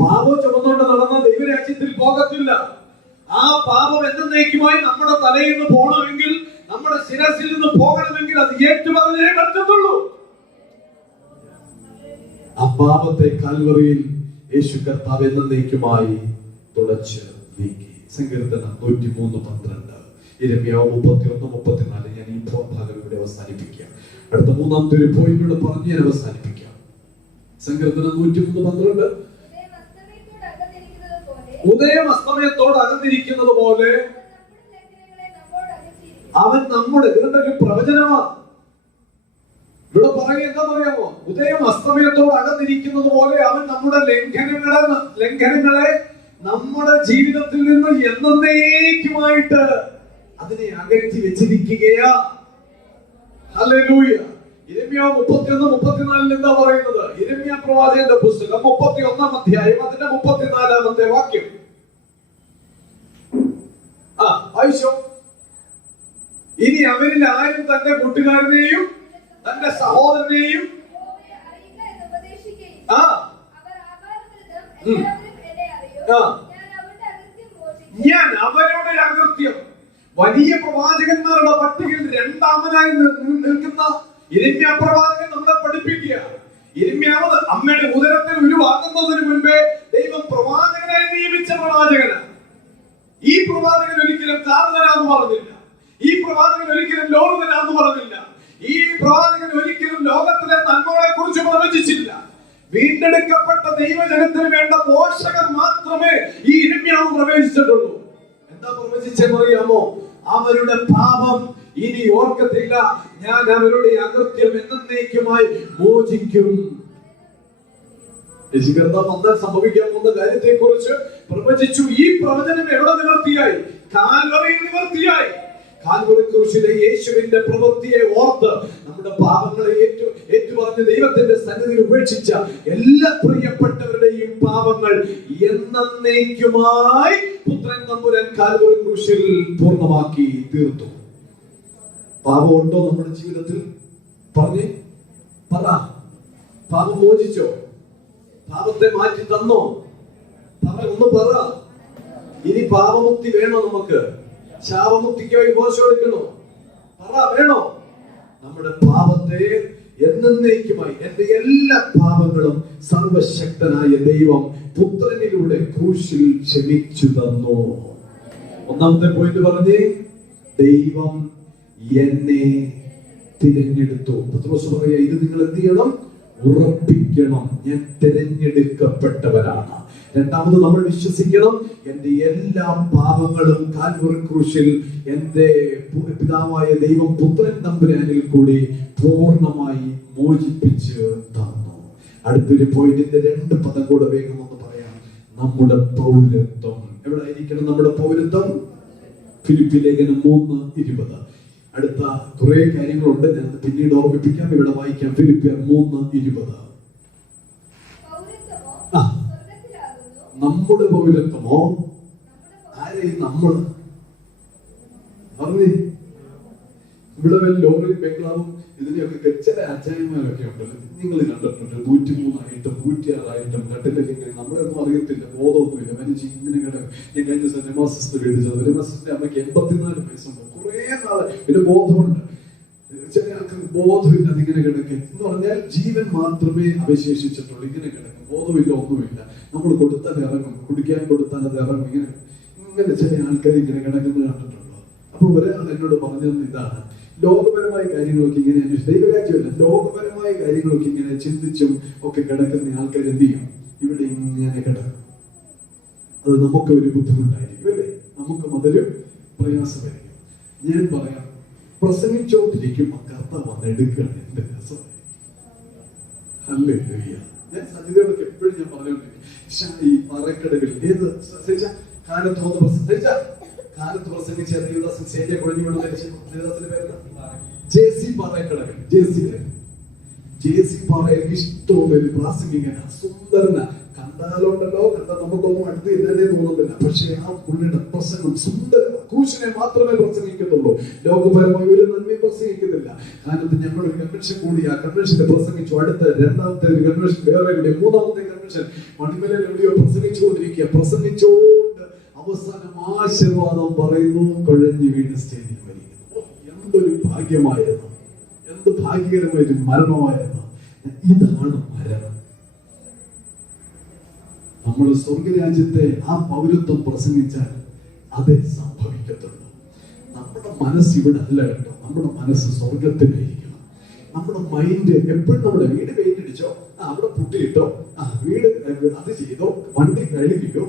പാപം ചുമന്നുകൊണ്ട് നടന്ന ദൈവരാജ്യത്തിൽ പോകത്തില്ല. ആ പാപം എന്നേക്കുമായി നമ്മുടെ തലയിൽ നിന്ന് പോകണമെങ്കിൽ, നമ്മുടെ ശിരസിൽ നിന്ന് പോകണമെങ്കിൽ അത് ഏറ്റുപറഞ്ഞേ പറ്റത്തുള്ളൂ. ആ പാപത്തെ കാൽവറിയിൽ യേശു കർത്താവ് എന്നേക്കുമായി തുടച്ച് നീക്കി. സങ്കീർത്തനം 103:12, യിരെമ്യാവ് 31:34. ഞാൻ ഈ ഭാഗം ഇവിടെ അവസാനിപ്പിക്കാം. അടുത്ത മൂന്നാമത്തെ ഒരു പോയിന്റോട് പറഞ്ഞ് ഞാൻ അവസാനിപ്പിക്കാം. സങ്കീർത്തനം 103:12, ഉദയം അസ്തമയത്തോട് അകന്നിരിക്കുന്നത് പോലെ അവൻ നമ്മുടെ, ഇതിന്റെ ഒരു പ്രവചനമാണ്. ഇവിടെ പറയുക എന്താണെന്നറിയാമോ? ഉദയം അസ്തമയത്തോട് അകന്നിരിക്കുന്നത് പോലെ അവൻ നമ്മുടെ ലംഘനങ്ങളെ നമ്മുടെ ജീവിതത്തിൽ നിന്ന് എന്നേക്കുമായിട്ട് അതിനെ അകറ്റി വെച്ചിരിക്കുകയാ. ഹല്ലേലൂയ. യിരെമ്യാവ് 31:34 എന്താ പറയുന്നത്? യിരെമ്യാ പ്രവാചകന്റെ പുസ്തകം 31-ാം അധ്യായം അതിന്റെ 34-ാമത്തെ വാക്യം. വായിച്ചോ. ഇനി അവരിൽ ആരും തന്റെ കൂട്ടുകാരനെയും തന്റെ സഹോദരനെയും ഞാൻ അവരുടെ അകൃത്യം. വലിയ പ്രവാചകന്മാരുടെ പട്ടികയിൽ രണ്ടാമനായി നിൽക്കുന്ന യിരെമ്യാ പ്രവാചകൻ നമ്മളെ പഠിപ്പിക്കുക. യിരെമ്യാവ് അമ്മയുടെ ഉദരത്തിൽ ഉരുവാകുന്നതിന് മുൻപേ ദൈവം പ്രവാചകനായി നിയമിച്ച പ്രവാചകനാണ്. ഈ പ്രവാചകൻ ഒരിക്കലും കാർ തരാന്ന് പറഞ്ഞില്ല. ഈ പ്രവാചകൻ ഒരിക്കലും ലോൺ തരാന്ന് പറഞ്ഞില്ല. ഈ പ്രവാചകൻ ഒരിക്കലും ലോകത്തിലെ നന്മകളെ കുറിച്ച് പ്രവചിച്ചില്ല. വീണ്ടെടുക്കപ്പെട്ട ദൈവജനത്തിന് വേണ്ട പോഷകം മാത്രമേ ഈ യിരെമ്യാവ് പ്രവേശിച്ചിട്ടുള്ളൂ. എന്താ പ്രവചിച്ചെന്നറിയാമോ? അവരുടെ പാപം ഇനി ഓർക്കത്തില്ല, ഞാൻ അവരുടെ അകൃത്യം എന്നേക്കുമായി മോചിക്കും. വന്നാൽ സംഭവിക്കാൻ പോകുന്ന കാര്യത്തെ കുറിച്ച് പ്രവചിച്ചു. ഈ പ്രവചനം എവിടെ നിവർത്തിയായി? കാൽവറിയിൽ നിവർത്തിയായി. കാൽവറി ക്രൂശിലെ യേശുവിന്റെ പ്രവൃത്തിയെ ഓർത്ത് നമ്മുടെ പാപങ്ങളെ ഏറ്റുപറഞ്ഞ് ദൈവത്തിന്റെ സന്നിധിയിൽ ഉപേക്ഷിച്ച എല്ലാ പ്രിയപ്പെട്ടവരുടെയും പാപങ്ങൾ എന്നേക്കുമായി പുത്രൻ തമ്പുരാൻ കാൽവറി ക്രൂശിൽ പൂർണ്ണമാക്കി തീർത്തു. പാപമുണ്ടോ നമ്മുടെ ജീവിതത്തിൽ? പറഞ്ഞേ, പറ. പാപം മോചിച്ചോ? പാപത്തെ മാറ്റി തന്നോ? പറ, ഒന്ന് പറ. ഇനി പാപമുക്തി വേണോ? നമുക്ക് ശാപമുക്തിക്കായി ഉപവാസം എടുക്കണോ? പറ, വേണോ? നമ്മുടെ പാപത്തെ എന്നേക്കുമായി എന്റെ എല്ലാ പാപങ്ങളും സർവശക്തനായ ദൈവം പുത്രനിലൂടെ ക്രൂശിൽ ക്ഷമിച്ചു തന്നു. ഒന്നാമത്തെ പോയിന്റ് പറഞ്ഞേ, ദൈവം എന്നെ തിരഞ്ഞെടുത്തു. പത്രോസ് പറയാ, ഇത് നിങ്ങൾ എന്ത് ചെയ്യണം? ഉറപ്പിക്കണം, ഞാൻ തിരഞ്ഞെടുക്കപ്പെട്ടവരാണ്. രണ്ടാമത് നമ്മൾ വിശ്വസിക്കണം, എന്റെ എല്ലാ പാപങ്ങളും കാൽവറി ക്രൂശിൽ എന്റെ പിതാവായ ദൈവം പുത്രൻ തമ്പുരാനിൽ കൂടി പൂർണ്ണമായി മോചിപ്പിച്ച് തന്നു. അടുത്തൊരു പോയിന്റിന്റെ 2 പദം കൂടെ വേഗം ഒന്ന് പറയാം. നമ്മുടെ പൗരത്വം എവിടെ ആയിരിക്കണം? നമ്മുടെ പൗരത്വം ഫിലിപ്പി ലേഖനം 3:20. അടുത്ത കുറെ കാര്യങ്ങളുണ്ട്, ഞാൻ പിന്നീട് ഓർമ്മിപ്പിക്കാം. ഇവിടെ വായിക്കാം. ഫിലിപ്പിയർ 3:20. നമ്മുടെ പൗരത്വമോ? ആരെയും നമ്മൾ പറഞ്ഞേ. ഇവിടെ ലോറിയും ബംഗ്ലാവും ഇതിനെയൊക്കെ ചില അച്ചായന്മാരൊക്കെ ഉണ്ട്, നിങ്ങൾ കണ്ടിട്ടുണ്ട്. 103 106 കട്ടിലിങ്ങനെ നമ്മളൊന്നും അറിയത്തില്ല, ബോധമൊന്നുമില്ല. മനുഷ്യ ഇങ്ങനെ കിടക്കും. ഞാൻ കഴിഞ്ഞ ദിവസം രമാസിസ്റ്റർ മേടിച്ചത്. രമാസിസ്റ്ററിന്റെ അമ്മയ്ക്ക് 84 വയസ്സുണ്ട്. കുറെ നാളെ പിന്നെ ബോധമുണ്ട്. ചില ആൾക്ക് ബോധമില്ല, അതിങ്ങനെ കിടക്കും എന്ന് പറഞ്ഞാൽ ജീവൻ മാത്രമേ അവശേഷിച്ചിട്ടുള്ളൂ. ഇങ്ങനെ കിടക്കും, ബോധമില്ല, ഒന്നുമില്ല. നമ്മൾ കൊടുത്താൽ ഇറങ്ങും, കുടിക്കാൻ കൊടുത്താൽ അത് ഇറങ്ങും. ഇങ്ങനെ ചില ആൾക്കാർ ഇങ്ങനെ കിടക്കുന്നത് കണ്ടിട്ടുണ്ടോ? അപ്പൊ ഒരാൾ എന്നോട് പറഞ്ഞത് ഇതാണ്, ലോകപരമായ കാര്യങ്ങളൊക്കെ ഇങ്ങനെ അന്വേഷിച്ചു, ദൈവരാജ്യമല്ല, ലോകപരമായ കാര്യങ്ങളൊക്കെ ഇങ്ങനെ ചിന്തിച്ചും ഒക്കെ കിടക്കുന്ന ആൾക്കാർ എന്ത് ചെയ്യും? ഇവിടെ ഇങ്ങനെ കിടക്കും. അത് നമുക്ക് ഒരു ബുദ്ധിമുട്ടായിരിക്കും, അല്ലേ? നമുക്കും അതൊരു പ്രയാസമായിരിക്കും. ഞാൻ പറയാം, പ്രസംഗിച്ചോണ്ടിരിക്കുമ്പോൾ കർത്താവ് വന്ന് എടുക്കുകയാണ്. എന്റെ രസമായിരിക്കും. ഹല്ലേലൂയ. ഞാൻ സജിതയോടൊക്കെ എപ്പോഴും ഞാൻ പറഞ്ഞോണ്ടിരിക്കും, ഈ പറക്കടവിൽ ഏത് കാലത്ത് പ്രസംഗിച്ച ദേവദാസൻ സ്റ്റേജെ കൊഴിഞ്ഞു വീണ് ദേവദാസിന്റെ പേര് ജെ.സി. പാറക്കടവിൽ. ജെ.സി. പാറ എനിക്ക് ഇഷ്ടമുള്ള ഒരു പ്രാസംഗികനാ, സുന്ദരന. കണ്ടാലുണ്ടല്ലോ, കണ്ടാൽ നമുക്കൊന്നും അടുത്ത് ഇല്ലേ തോന്നുന്നില്ല. പക്ഷെ ആ പുള്ളിയുടെ പ്രസംഗം സുന്ദരമാണ്. ക്രൂശിനെ മാത്രമേ പ്രസംഗിക്കത്തുള്ളൂ, ലോകപരമായി ഒരു നന്മയും പ്രസംഗിക്കുന്നില്ല. കാരണം ഞങ്ങളൊരു കൺവെൻഷൻ കൂടി ആ കൺവെൻഷനെ പ്രസംഗിച്ചു. അടുത്ത 2ാമത്തെ ഒരു കൺവെൻഷൻ വേറെ എവിടെ, 3ാമത്തെ കൺവെൻഷൻ മണിമലയിൽ എവിടെയോ പ്രസംഗിച്ചുകൊണ്ടിരിക്കുക. പ്രസംഗിച്ചുകൊണ്ട് അവസാനം ആശീർവാദം പറയുന്നു, കുഴഞ്ഞു വീണ് സ്റ്റേജിൽ മരിക്കുന്നു. എന്തൊരു ഭാഗ്യമായിരുന്നു, എന്ത് ഭാഗ്യകരമായൊരു മരണമായിരുന്നു. ഇതാണ് മരണം. നമ്മൾ സ്വർഗരാജ്യത്തെ ആ പൗരത്വം പ്രസംഗിച്ചാൽ അതേ സംഭവിക്കത്തുള്ളൂ. നമ്മുടെ മനസ്സ് ഇവിടെ അല്ല കേട്ടോ, നമ്മുടെ മനസ്സ് സ്വർഗത്തിലായിരിക്കണം. നമ്മുടെ മൈൻഡ് എപ്പോഴും നമ്മുടെ വീട് പെയിന്റ് അടിച്ചോ, അവിടെ പുട്ടിയിട്ടോ, വീട് അത് ചെയ്തോ, വണ്ടി കഴുകിയോ,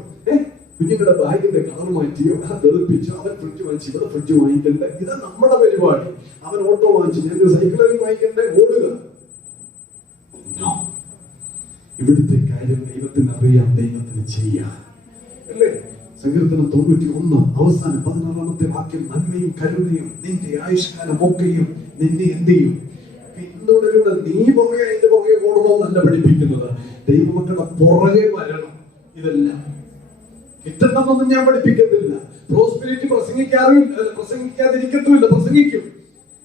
കുഞ്ഞുങ്ങളുടെ ബാഗിന്റെ കളർ മാറ്റിയോ, തെളിപ്പിച്ചോ, അവൻ ഫ്രിഡ്ജ് വാങ്ങിച്ചു, ഇവിടെ ഫ്രിഡ്ജ് വാങ്ങിക്കണ്ടേ, ഇതാ നമ്മുടെ പരിപാടി. അവൻ ഓട്ടോ വാങ്ങിച്ചു, ഞാൻ സൈക്കിളിൽ വാങ്ങിക്കണ്ടേ, ഓടുക. ഇവിടുത്തെ കാര്യം ദൈവത്തിന് അറിയാം, ദൈവത്തിന് ചെയ്യാൻ, അല്ലേ? സങ്കീർത്തനം 91 അവസാനം 16ാമത്തെ വാക്യം, നന്മയും കരുണയും നിന്റെ ആയുഷ്കാലം ഒക്കെയും നിന്നെ എന്ത് ചെയ്യും? പിന്തുടരുടെ. നീ പുറകെ അതിന്റെ പുറകെ ഓടണമെന്നല്ല പഠിപ്പിക്കുന്നത്, ദൈവമക്കളുടെ പുറകെ വരണം. ഇതെല്ലാം കിട്ടണമെന്നൊന്നും ഞാൻ പഠിപ്പിക്കത്തില്ല. പ്രോസ്പെരിറ്റി പ്രസംഗിക്കാതിരിക്കത്തുമില്ല, പ്രസംഗിക്കും.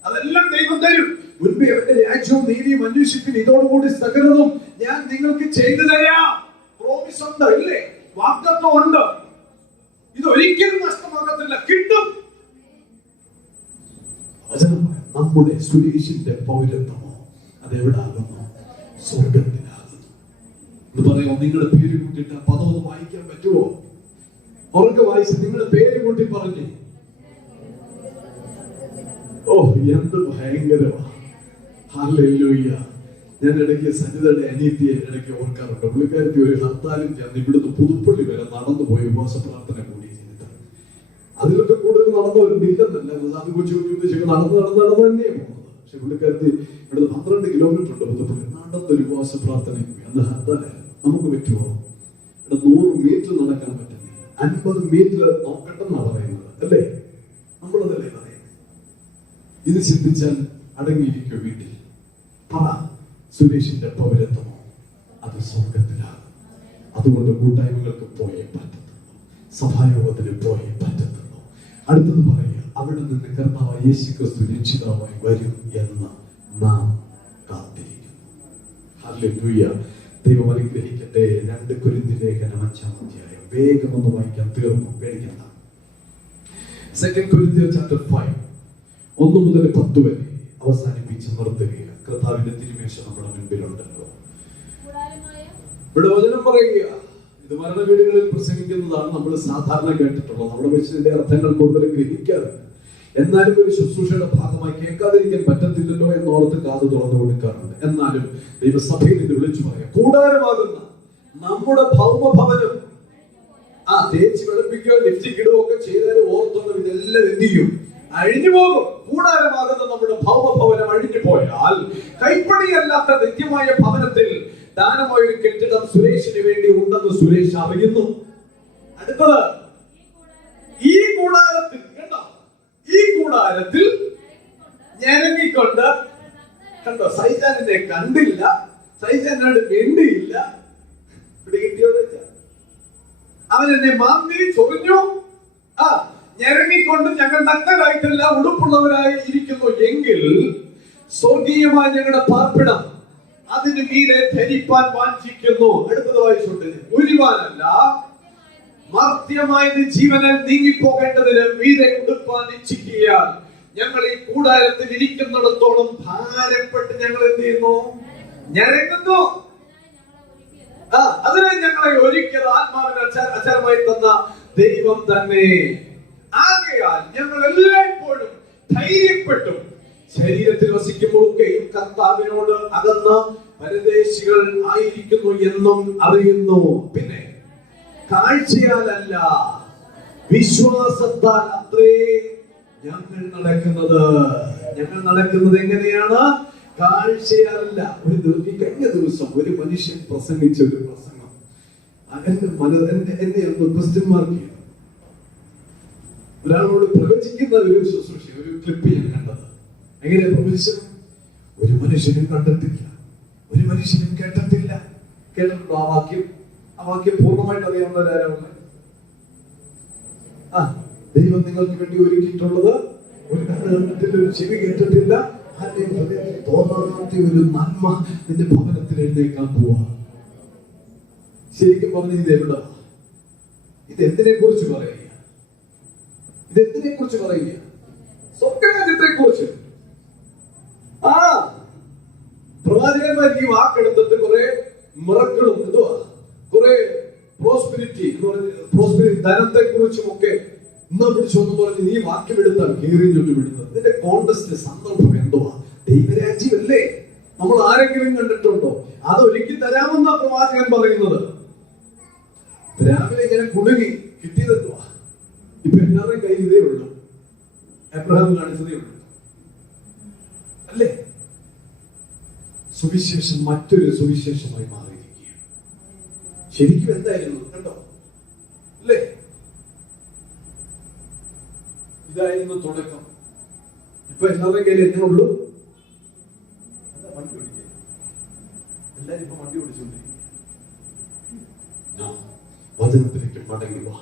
അതെല്ലാം ദൈവം തരും. മുൻപേ അവന്റെ രാജ്യവും നീതിയും അന്വേഷിപ്പിൻ, ഇതോടുകൂടി സകലതും ഞാൻ നിങ്ങൾക്ക് ചെയ്തു തരാം. പ്രോമിസ് ഉണ്ട്, ഇല്ലേ? വാഗ്ദത്തം ഉണ്ട്. ഇതൊരിക്കലും നഷ്ടമാകത്തില്ല, കിട്ടും. നമ്മുടെ സുരേഷിന്റെ പൗരത്വമോ അതെവിടാകുന്നു? സ്വർഗത്തിലാകുന്നു. എന്ന് പറയുമോ? നിങ്ങളുടെ പേര് കൂട്ടിയിട്ട് ആ പദം ഒന്ന് വായിക്കാൻ പറ്റുമോ? ഉറക്കെ വായിച്ച് നിങ്ങളുടെ പേര് കൂട്ടി പറഞ്ഞു. ഓ, എന്ത് ഭയങ്കരമാണ്. ഹല്ലേലൂയ. ഞാൻ ഇടയ്ക്ക് സജിതയുടെ അനിയത്തിയെ ഇടയ്ക്ക് ഓർക്കാറുണ്ട്. പുള്ളിക്കാരത്തി ഒരു ഹർത്താലും ചേർന്ന് ഇവിടുന്ന് പുതുപ്പള്ളി വരെ നടന്നു പോയി ഉപവാസ പ്രാർത്ഥന കൂടി ചെയ്തിട്ട്. അതിലൊക്കെ കൂടുതൽ നടന്നവരുണ്ടില്ലെന്നല്ല, അത് കൊച്ചു ഉദ്ദേശിച്ച് നടന്ന് തന്നെയാണ് പോകുന്നത്. പക്ഷെ പുള്ളിക്കാരത്തി ഇവിടുന്ന് 12 കിലോമീറ്റർ ഉണ്ട് പുതുപ്പള്ളി, നടന്നൊരു ഉപവാസ പ്രാർത്ഥനയ്ക്ക് പോയി. അന്ന് ഹർത്താലായിരുന്നു. നമുക്ക് പറ്റുമോ? ഇവിടെ 100 മീറ്റർ നടക്കാൻ പറ്റുന്നില്ല, 50 മീറ്റർ നോക്കട്ടെന്നാണ് പറയുന്നത്, അല്ലേ? നമ്മളതല്ലേ പറയുന്നത്. ഇത് ചിന്തിച്ചാൽ അടങ്ങിയിരിക്കോ വീട്ടിൽ? പറ, സുരേഷിന്റെ പൗരത്വമോ അത് സ്വർഗത്തിലാണ്. അതുകൊണ്ട് കൂട്ടായ്മകൾക്ക് പോയേ പറ്റത്തുള്ളൂ, സഭായോഗത്തിന് പോയേ പറ്റത്തുള്ളൂ. അടുത്തത് പറയുക, അവിടെ നിന്ന് കർത്താവ് യേശുക്രിസ്തു രക്ഷിതാവായി വരും എന്ന് നാം കാത്തിരിക്കുന്നു. ഹല്ലേലൂയ. ദൈവം അനുഗ്രഹിക്കട്ടെ. 2 കൊരിന്ത്യർ ലേഖനം 5-ാം അധ്യായം വേഗം ഒന്ന് വായിക്കാൻ, തീർന്നു, പേടിക്കണ്ട. 2 കൊരിന്ത്യർ chapter 5 1 മുതൽ 10 വരെ അവസാനിപ്പിച്ച് നിർത്തുകയാണ്. കർത്താവിന്റെ തിരുമേശ നമ്മുടെ മുൻപിലുണ്ടല്ലോ. ഇവിടെ വചനം പറയുക, ഇത് മരണ വീടുകളിൽ പ്രസംഗിക്കുന്നതാണ് നമ്മൾ സാധാരണ കേട്ടിട്ടുള്ളത്. നമ്മുടെ വെച്ചതിന്റെ അർത്ഥങ്ങൾ കൂടുതൽ ഗ്രഹിക്കാറുണ്ട്. എന്നാലും ഒരു ശുശ്രൂഷയുടെ ഭാഗമായി കേൾക്കാതിരിക്കാൻ പറ്റത്തില്ലല്ലോ എന്നോർത്ത് കാത് തുറന്നു കൊടുക്കാറുണ്ട്. എന്നാലും ദൈവസഭയിൽ ഇത് വിളിച്ചു പറയാം, കൂടാരമാകുന്ന നമ്മുടെ ഭൗമഭവനം തേച്ച് വെളുപ്പിക്കുകയോ ലിപ്സ്റ്റിക് ഇടുകയോ ഒക്കെ ചെയ്താലും ഓർത്തുള്ള ഇതെല്ലാം എന്ത് ചെയ്യും? അഴിഞ്ഞു പോകും. കൂടാരമാകുന്ന നമ്മുടെ ഭൗമഭവനം അഴിഞ്ഞു പോയാൽ കൈപ്പണിയല്ലാത്ത നിത്യമായ ഭവനത്തിൽ ദാനമായ ഒരു കെട്ടിടം സുരേഷിന് വേണ്ടി ഉണ്ടെന്ന് സുരേഷ് അറിയുന്നു. അടുത്തത്, ഈ കൂടാരത്തിൽ കണ്ടോ, ഈ കൂടാരത്തിൽ ഞരങ്ങിക്കൊണ്ട് കണ്ടോ, സൈജാനെ കണ്ടില്ല, സൈജാനോട് വേണ്ടിയില്ല, അവൻ എന്നെ മാന്തി ചൊറിഞ്ഞു, ഞരങ്ങിക്കൊണ്ട് ഞങ്ങൾ നഗ്നരായിട്ടല്ല ഉടുപ്പുള്ളവരായി ഇരിക്കുന്നു എങ്കിൽ സ്വർഗീയമായ ഞങ്ങളുടെ പാർപ്പിടം അതിന് മീതെ ധരിപ്പാൻ വാഞ്ചിക്കുന്നു. അടുത്തത് വായിച്ചുണ്ട്, ഉരുവാനല്ല മർത്യമായത് ജീവനാൽ നീങ്ങിപ്പോകേണ്ടതിന് മീതെ ഉടുപ്പാൻ ഇച്ഛിക്കുകയാൽ ഞങ്ങൾ ഈ കൂടാരത്തിൽ ഇരിക്കുന്നിടത്തോളം ഭാരപ്പെട്ട് ഞങ്ങൾ എന്ത് ചെയ്യുന്നു? ഞരങ്ങുന്നു. അതിനെ ഞങ്ങളെ ഒരുക്കിയത് ആത്മാവിനെ അചരമായി തന്ന ദൈവം തന്നെ. ആകയാൽ ഞങ്ങൾ എല്ലായ്പ്പോഴും ധൈര്യപ്പെട്ടും ശരീരത്തിൽ വസിക്കുമ്പോഴൊക്കെയും കർത്താവിനോട് അകന്ന പരദേശികൾ ആയിരിക്കുന്നു എന്നും അറിയുന്നു. പിന്നെ കാഴ്ചയാലല്ല വിശ്വാസത്താൽ അത്രേ ഞങ്ങൾ നടക്കുന്നത്. ഞങ്ങൾ നടക്കുന്നത് എങ്ങനെയാണ്? കാഴ്ചയാലല്ല. കഴിഞ്ഞ ദിവസം ഒരു മനുഷ്യൻ പ്രസംഗിച്ച ഒരു പ്രസംഗം എന്നെ ഒന്ന് ക്വസ്റ്റ്യൻ മാർക്ക് ചെയ്തു. ഒരാളോട് പ്രവചിക്കുന്ന ഒരു ശുശ്രൂഷ, ഒരു ക്ലിപ്പ് ഞാൻ കണ്ടത്. എങ്ങനെ പ്രവചിച്ചത്? ഒരു മനുഷ്യനും കണ്ടിട്ടില്ല, ഒരു മനുഷ്യനും കേട്ടിട്ടില്ല. കേട്ടിട്ടുണ്ടോ ആ വാക്യം? ആ വാക്യം പൂർണ്ണമായിട്ട് അറിയാവുന്നവരാരാണ്? ദൈവം നിങ്ങൾക്ക് വേണ്ടി ഒരുക്കിയിട്ടുള്ളത് ഒരു കണ്ടിട്ടില്ല, ഒരു ചെവി കേട്ടിട്ടില്ല, തോന്നാത്ത ഒരു നന്മ നിന്റെ ഭവനത്തിൽ എഴുന്നേക്കാൻ പോവാ. ശരിക്കും പറഞ്ഞ ഇത് എവിടെ? ഇത് എന്തിനെ കുറിച്ച് പറയുക? ഇതെന്തിനെ കുറിച്ച് പറയുക? സ്വർഗ്ഗരാജ്യത്തെ കുറിച്ച്. പ്രവാചകന്മാർ ഈ വാക്കെടുത്തിട്ട് കുറെ മിറക്കിളും എന്തുവാ, കുറെ പ്രോസ്പെരിറ്റി ധനത്തെ കുറിച്ചും ഒക്കെ ഇന്ന് പിടിച്ചൊന്നും പറഞ്ഞ് ഈ വാക്യം എടുത്താൽ കീറിഞ്ഞിട്ട് വിടുന്നത്. ഇതിന്റെ കോണ്ടസ്റ്റ് സന്ദർഭം എന്തുവാ? ദൈവരാജ്യമല്ലേ? നമ്മൾ ആരെങ്കിലും കണ്ടിട്ടുണ്ടോ? അത് ഒരുക്കി തരാമെന്ന പ്രവാചകൻ പറയുന്നത്. രാവിലെ ഇങ്ങനെ കുടുങ്ങി കിട്ടിയതെന്തുവാ? ഇപ്പൊ എല്ലാവരുടെയും കയ്യിൽ ഇതേ ഉള്ളൂ. എബ്രഹാം കാണിച്ചതേ ഉള്ളൂ അല്ലേ? സുവിശേഷം മറ്റൊരു സുവിശേഷമായി മാറിയിരിക്കുക. ശരിക്കും എന്തായിരുന്നു കണ്ടോ അല്ലേ? ഇതായിരുന്നു തുടക്കം. ഇപ്പൊ എല്ലാവരുടെയും കയ്യിൽ എന്നെ ഉള്ളൂ. വണ്ടി ഓടിക്കുക, എല്ലാരും ഇപ്പൊ വണ്ടി ഓടിച്ചുകൊണ്ടിരിക്കുക. വചനത്തിലേക്ക് മടങ്ങി വാ.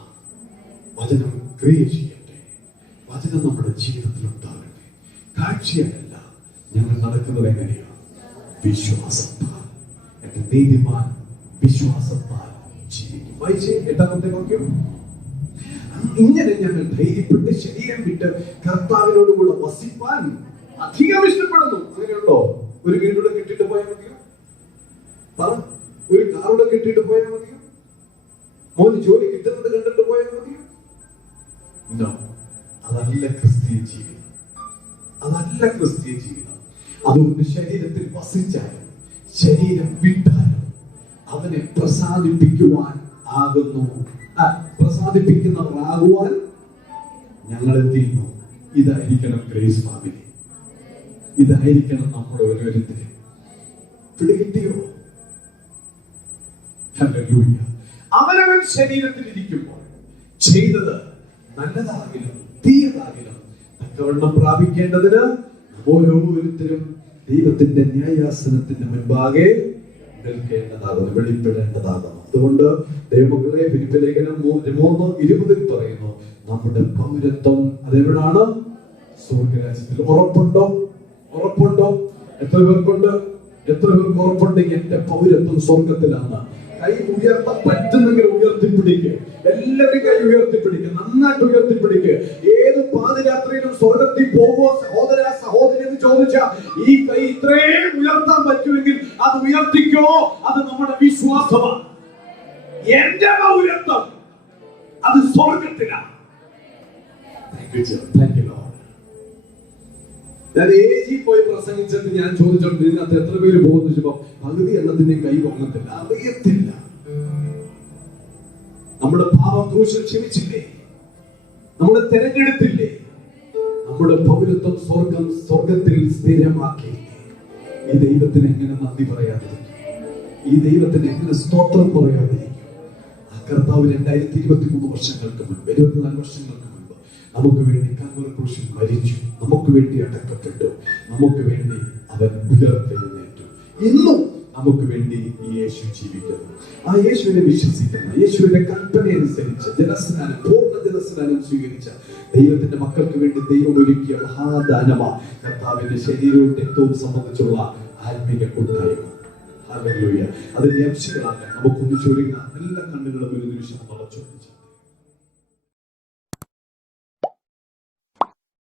വചനം ക്രിയ ചെയ്യട്ടെ. വചനം നമ്മുടെ ജീവിതത്തിൽ ഉണ്ടാകട്ടെ. കാഴ്ചയല്ല ഞങ്ങൾ നടക്കുന്നത് എങ്ങനെയാണ്? വിശ്വാസത്താൽ. എന്റെ നീതിമാൻ വിശ്വാസത്താൽ ജീവിക്കും. വായിച്ചേ 8-ാമത്തെ വാക്യം. ഇങ്ങനെ ഞങ്ങൾ ധൈര്യപ്പെട്ട് ശരീരം വിട്ട് കർത്താവിനോടുകൂടെ വസിപ്പാൻ അധികം ഇഷ്ടപ്പെടുന്നു. അങ്ങനെയുണ്ടോ? ഒരു വീടുകൂടെ കെട്ടിട്ട് പോയാൽ മതിയോ? ഒരു കാറുടെ കെട്ടിട്ട് പോയാൽ മതിയോ? മോന് ജോലി കിട്ടുന്നത് കണ്ടിട്ട് പോയാൽ മതിയോ? അതല്ല ക്രിസ്തീയ ജീവിതം. അതല്ല ക്രിസ്തീയ ജീവിതം. അതുകൊണ്ട് ശരീരത്തിൽ വസിച്ചാലും ശരീരം വിട്ടാലും അവനെ പ്രസാദിപ്പിക്കുവാൻ ആകുന്നു. പ്രസാദിപ്പിക്കുന്നവരാകുവാൻ ഞങ്ങൾ എത്തിയിരുന്നു. ഇതായിരിക്കണം ഗ്രേസ് ഫാമിലി. ഇതായിരിക്കണം നമ്മുടെ ഓരോരുത്തരും. പിടികിട്ടിയോ? ഹല്ലേലൂയ. അവനവൻ ശരീരത്തിൽ ഇരിക്കുമ്പോൾ ചെയ്തത് നല്ലതാകിലും തീയതാകിലും തക്കവണ്ണം പ്രാപിക്കേണ്ടതിന് ഓരോരുത്തരും ദൈവത്തിന്റെ ന്യായാസനത്തിന്റെ മുൻപാകെ നിൽക്കേണ്ടതാകുന്നു, വെളിപ്പെടേണ്ടതാകുന്നു. അതുകൊണ്ട് ദൈവമക്കളെ, ഫിലിപ്പിയ ലേഖനം 3:20 പറയുന്നു, നമ്മുടെ പൗരത്വം അതെവിടാണ്? സ്വർഗ്ഗരാജ്യത്തിൽ. ഉറപ്പുണ്ടോ? ഉറപ്പുണ്ടോ? എത്ര പേർക്കുണ്ട്? എത്ര പേർക്ക് ഉറപ്പുണ്ട്? എന്റെ പൗരത്വം സ്വർഗത്തിലാണ്. കൈ ഉയർത്താൻ പറ്റുന്നെങ്കിൽ ഉയർത്തിപ്പിടിക്കുക. എല്ലാവരും കൈ ഉയർത്തിപ്പിടിക്കുക, നന്നായിട്ട് ഉയർത്തിപ്പിടിക്കുക. പാതിരാത്രിയിലും സ്വർഗത്തിൽ പോകുമോ സഹോദര സഹോദരി എന്ന് ചോദിച്ച ഈ കൈ ഇത്രയും ഉയർത്തിക്കോ, അത് നമ്മുടെ വിശ്വാസമാണ്. എന്റെ പൗരത്വം അത് സ്വർഗത്തിലാണ്. ഞാൻ ഏജി പോയി പ്രസംഗിച്ചിട്ട് ഞാൻ ചോദിച്ചോണ്ട് ഇതിനകത്ത് എത്ര പേര് പോകുന്നു ചോദിച്ചപ്പോ പകുതി എണ്ണത്തിന്റെ കൈ പൊങ്ങത്തില്ല, അറിയത്തില്ല. നമ്മുടെ പാപം ക്രൂശിൽ ക്ഷമിച്ചില്ലേ, നമ്മളെ തെരഞ്ഞെടുത്തില്ലേ, നമ്മുടെ പൗരത്വം സ്വർഗത്തിൽ സ്ഥിരമാക്കി. ഈ ദൈവത്തിന് എങ്ങനെ നന്ദി പറയാതിരിക്കും? ഈ ദൈവത്തിന് എങ്ങനെ സ്തോത്രം പറയാതിരിക്കും? ആ കർത്താവ് 2023 വർഷങ്ങൾക്ക് മുൻപ്, 24 വർഷങ്ങൾക്ക് മുൻപ് നമുക്ക് വേണ്ടി കൽവറി ക്രൂശിൽ മരിച്ചു, നമുക്ക് വേണ്ടി അടക്കപ്പെട്ടു, നമുക്ക് വേണ്ടി അവൻ ഉയർത്തെഴുന്നേറ്റു. ഇന്നും നമുക്ക് വേണ്ടി ഈ യേശു ജീവിക്കുന്നു. ആ യേശുവിനെ വിശ്വസിക്കുന്ന, യേശുവിന്റെ കൽപ്പന അനുസരിച്ച് ജലസ്നാനം, പൂർണ്ണ ജലസ്നാനം സ്വീകരിച്ച ദൈവത്തിന്റെ മക്കൾക്ക് വേണ്ടി ദൈവം ഒരുക്കിയ മഹാദാനമാ കർത്താവിന്റെ ശരീരവും രക്തവും സംബന്ധിച്ചുള്ള ആത്മീയ കൂട്ടായ്മ. ഹല്ലേലൂയ. അതിന്റെ അംശങ്ങളാക്കാൻ നമുക്കൊന്ന് ചൊല്ലുക. എല്ലാ കണ്ണുകളും ഒരു നിമിഷം അടച്ചു.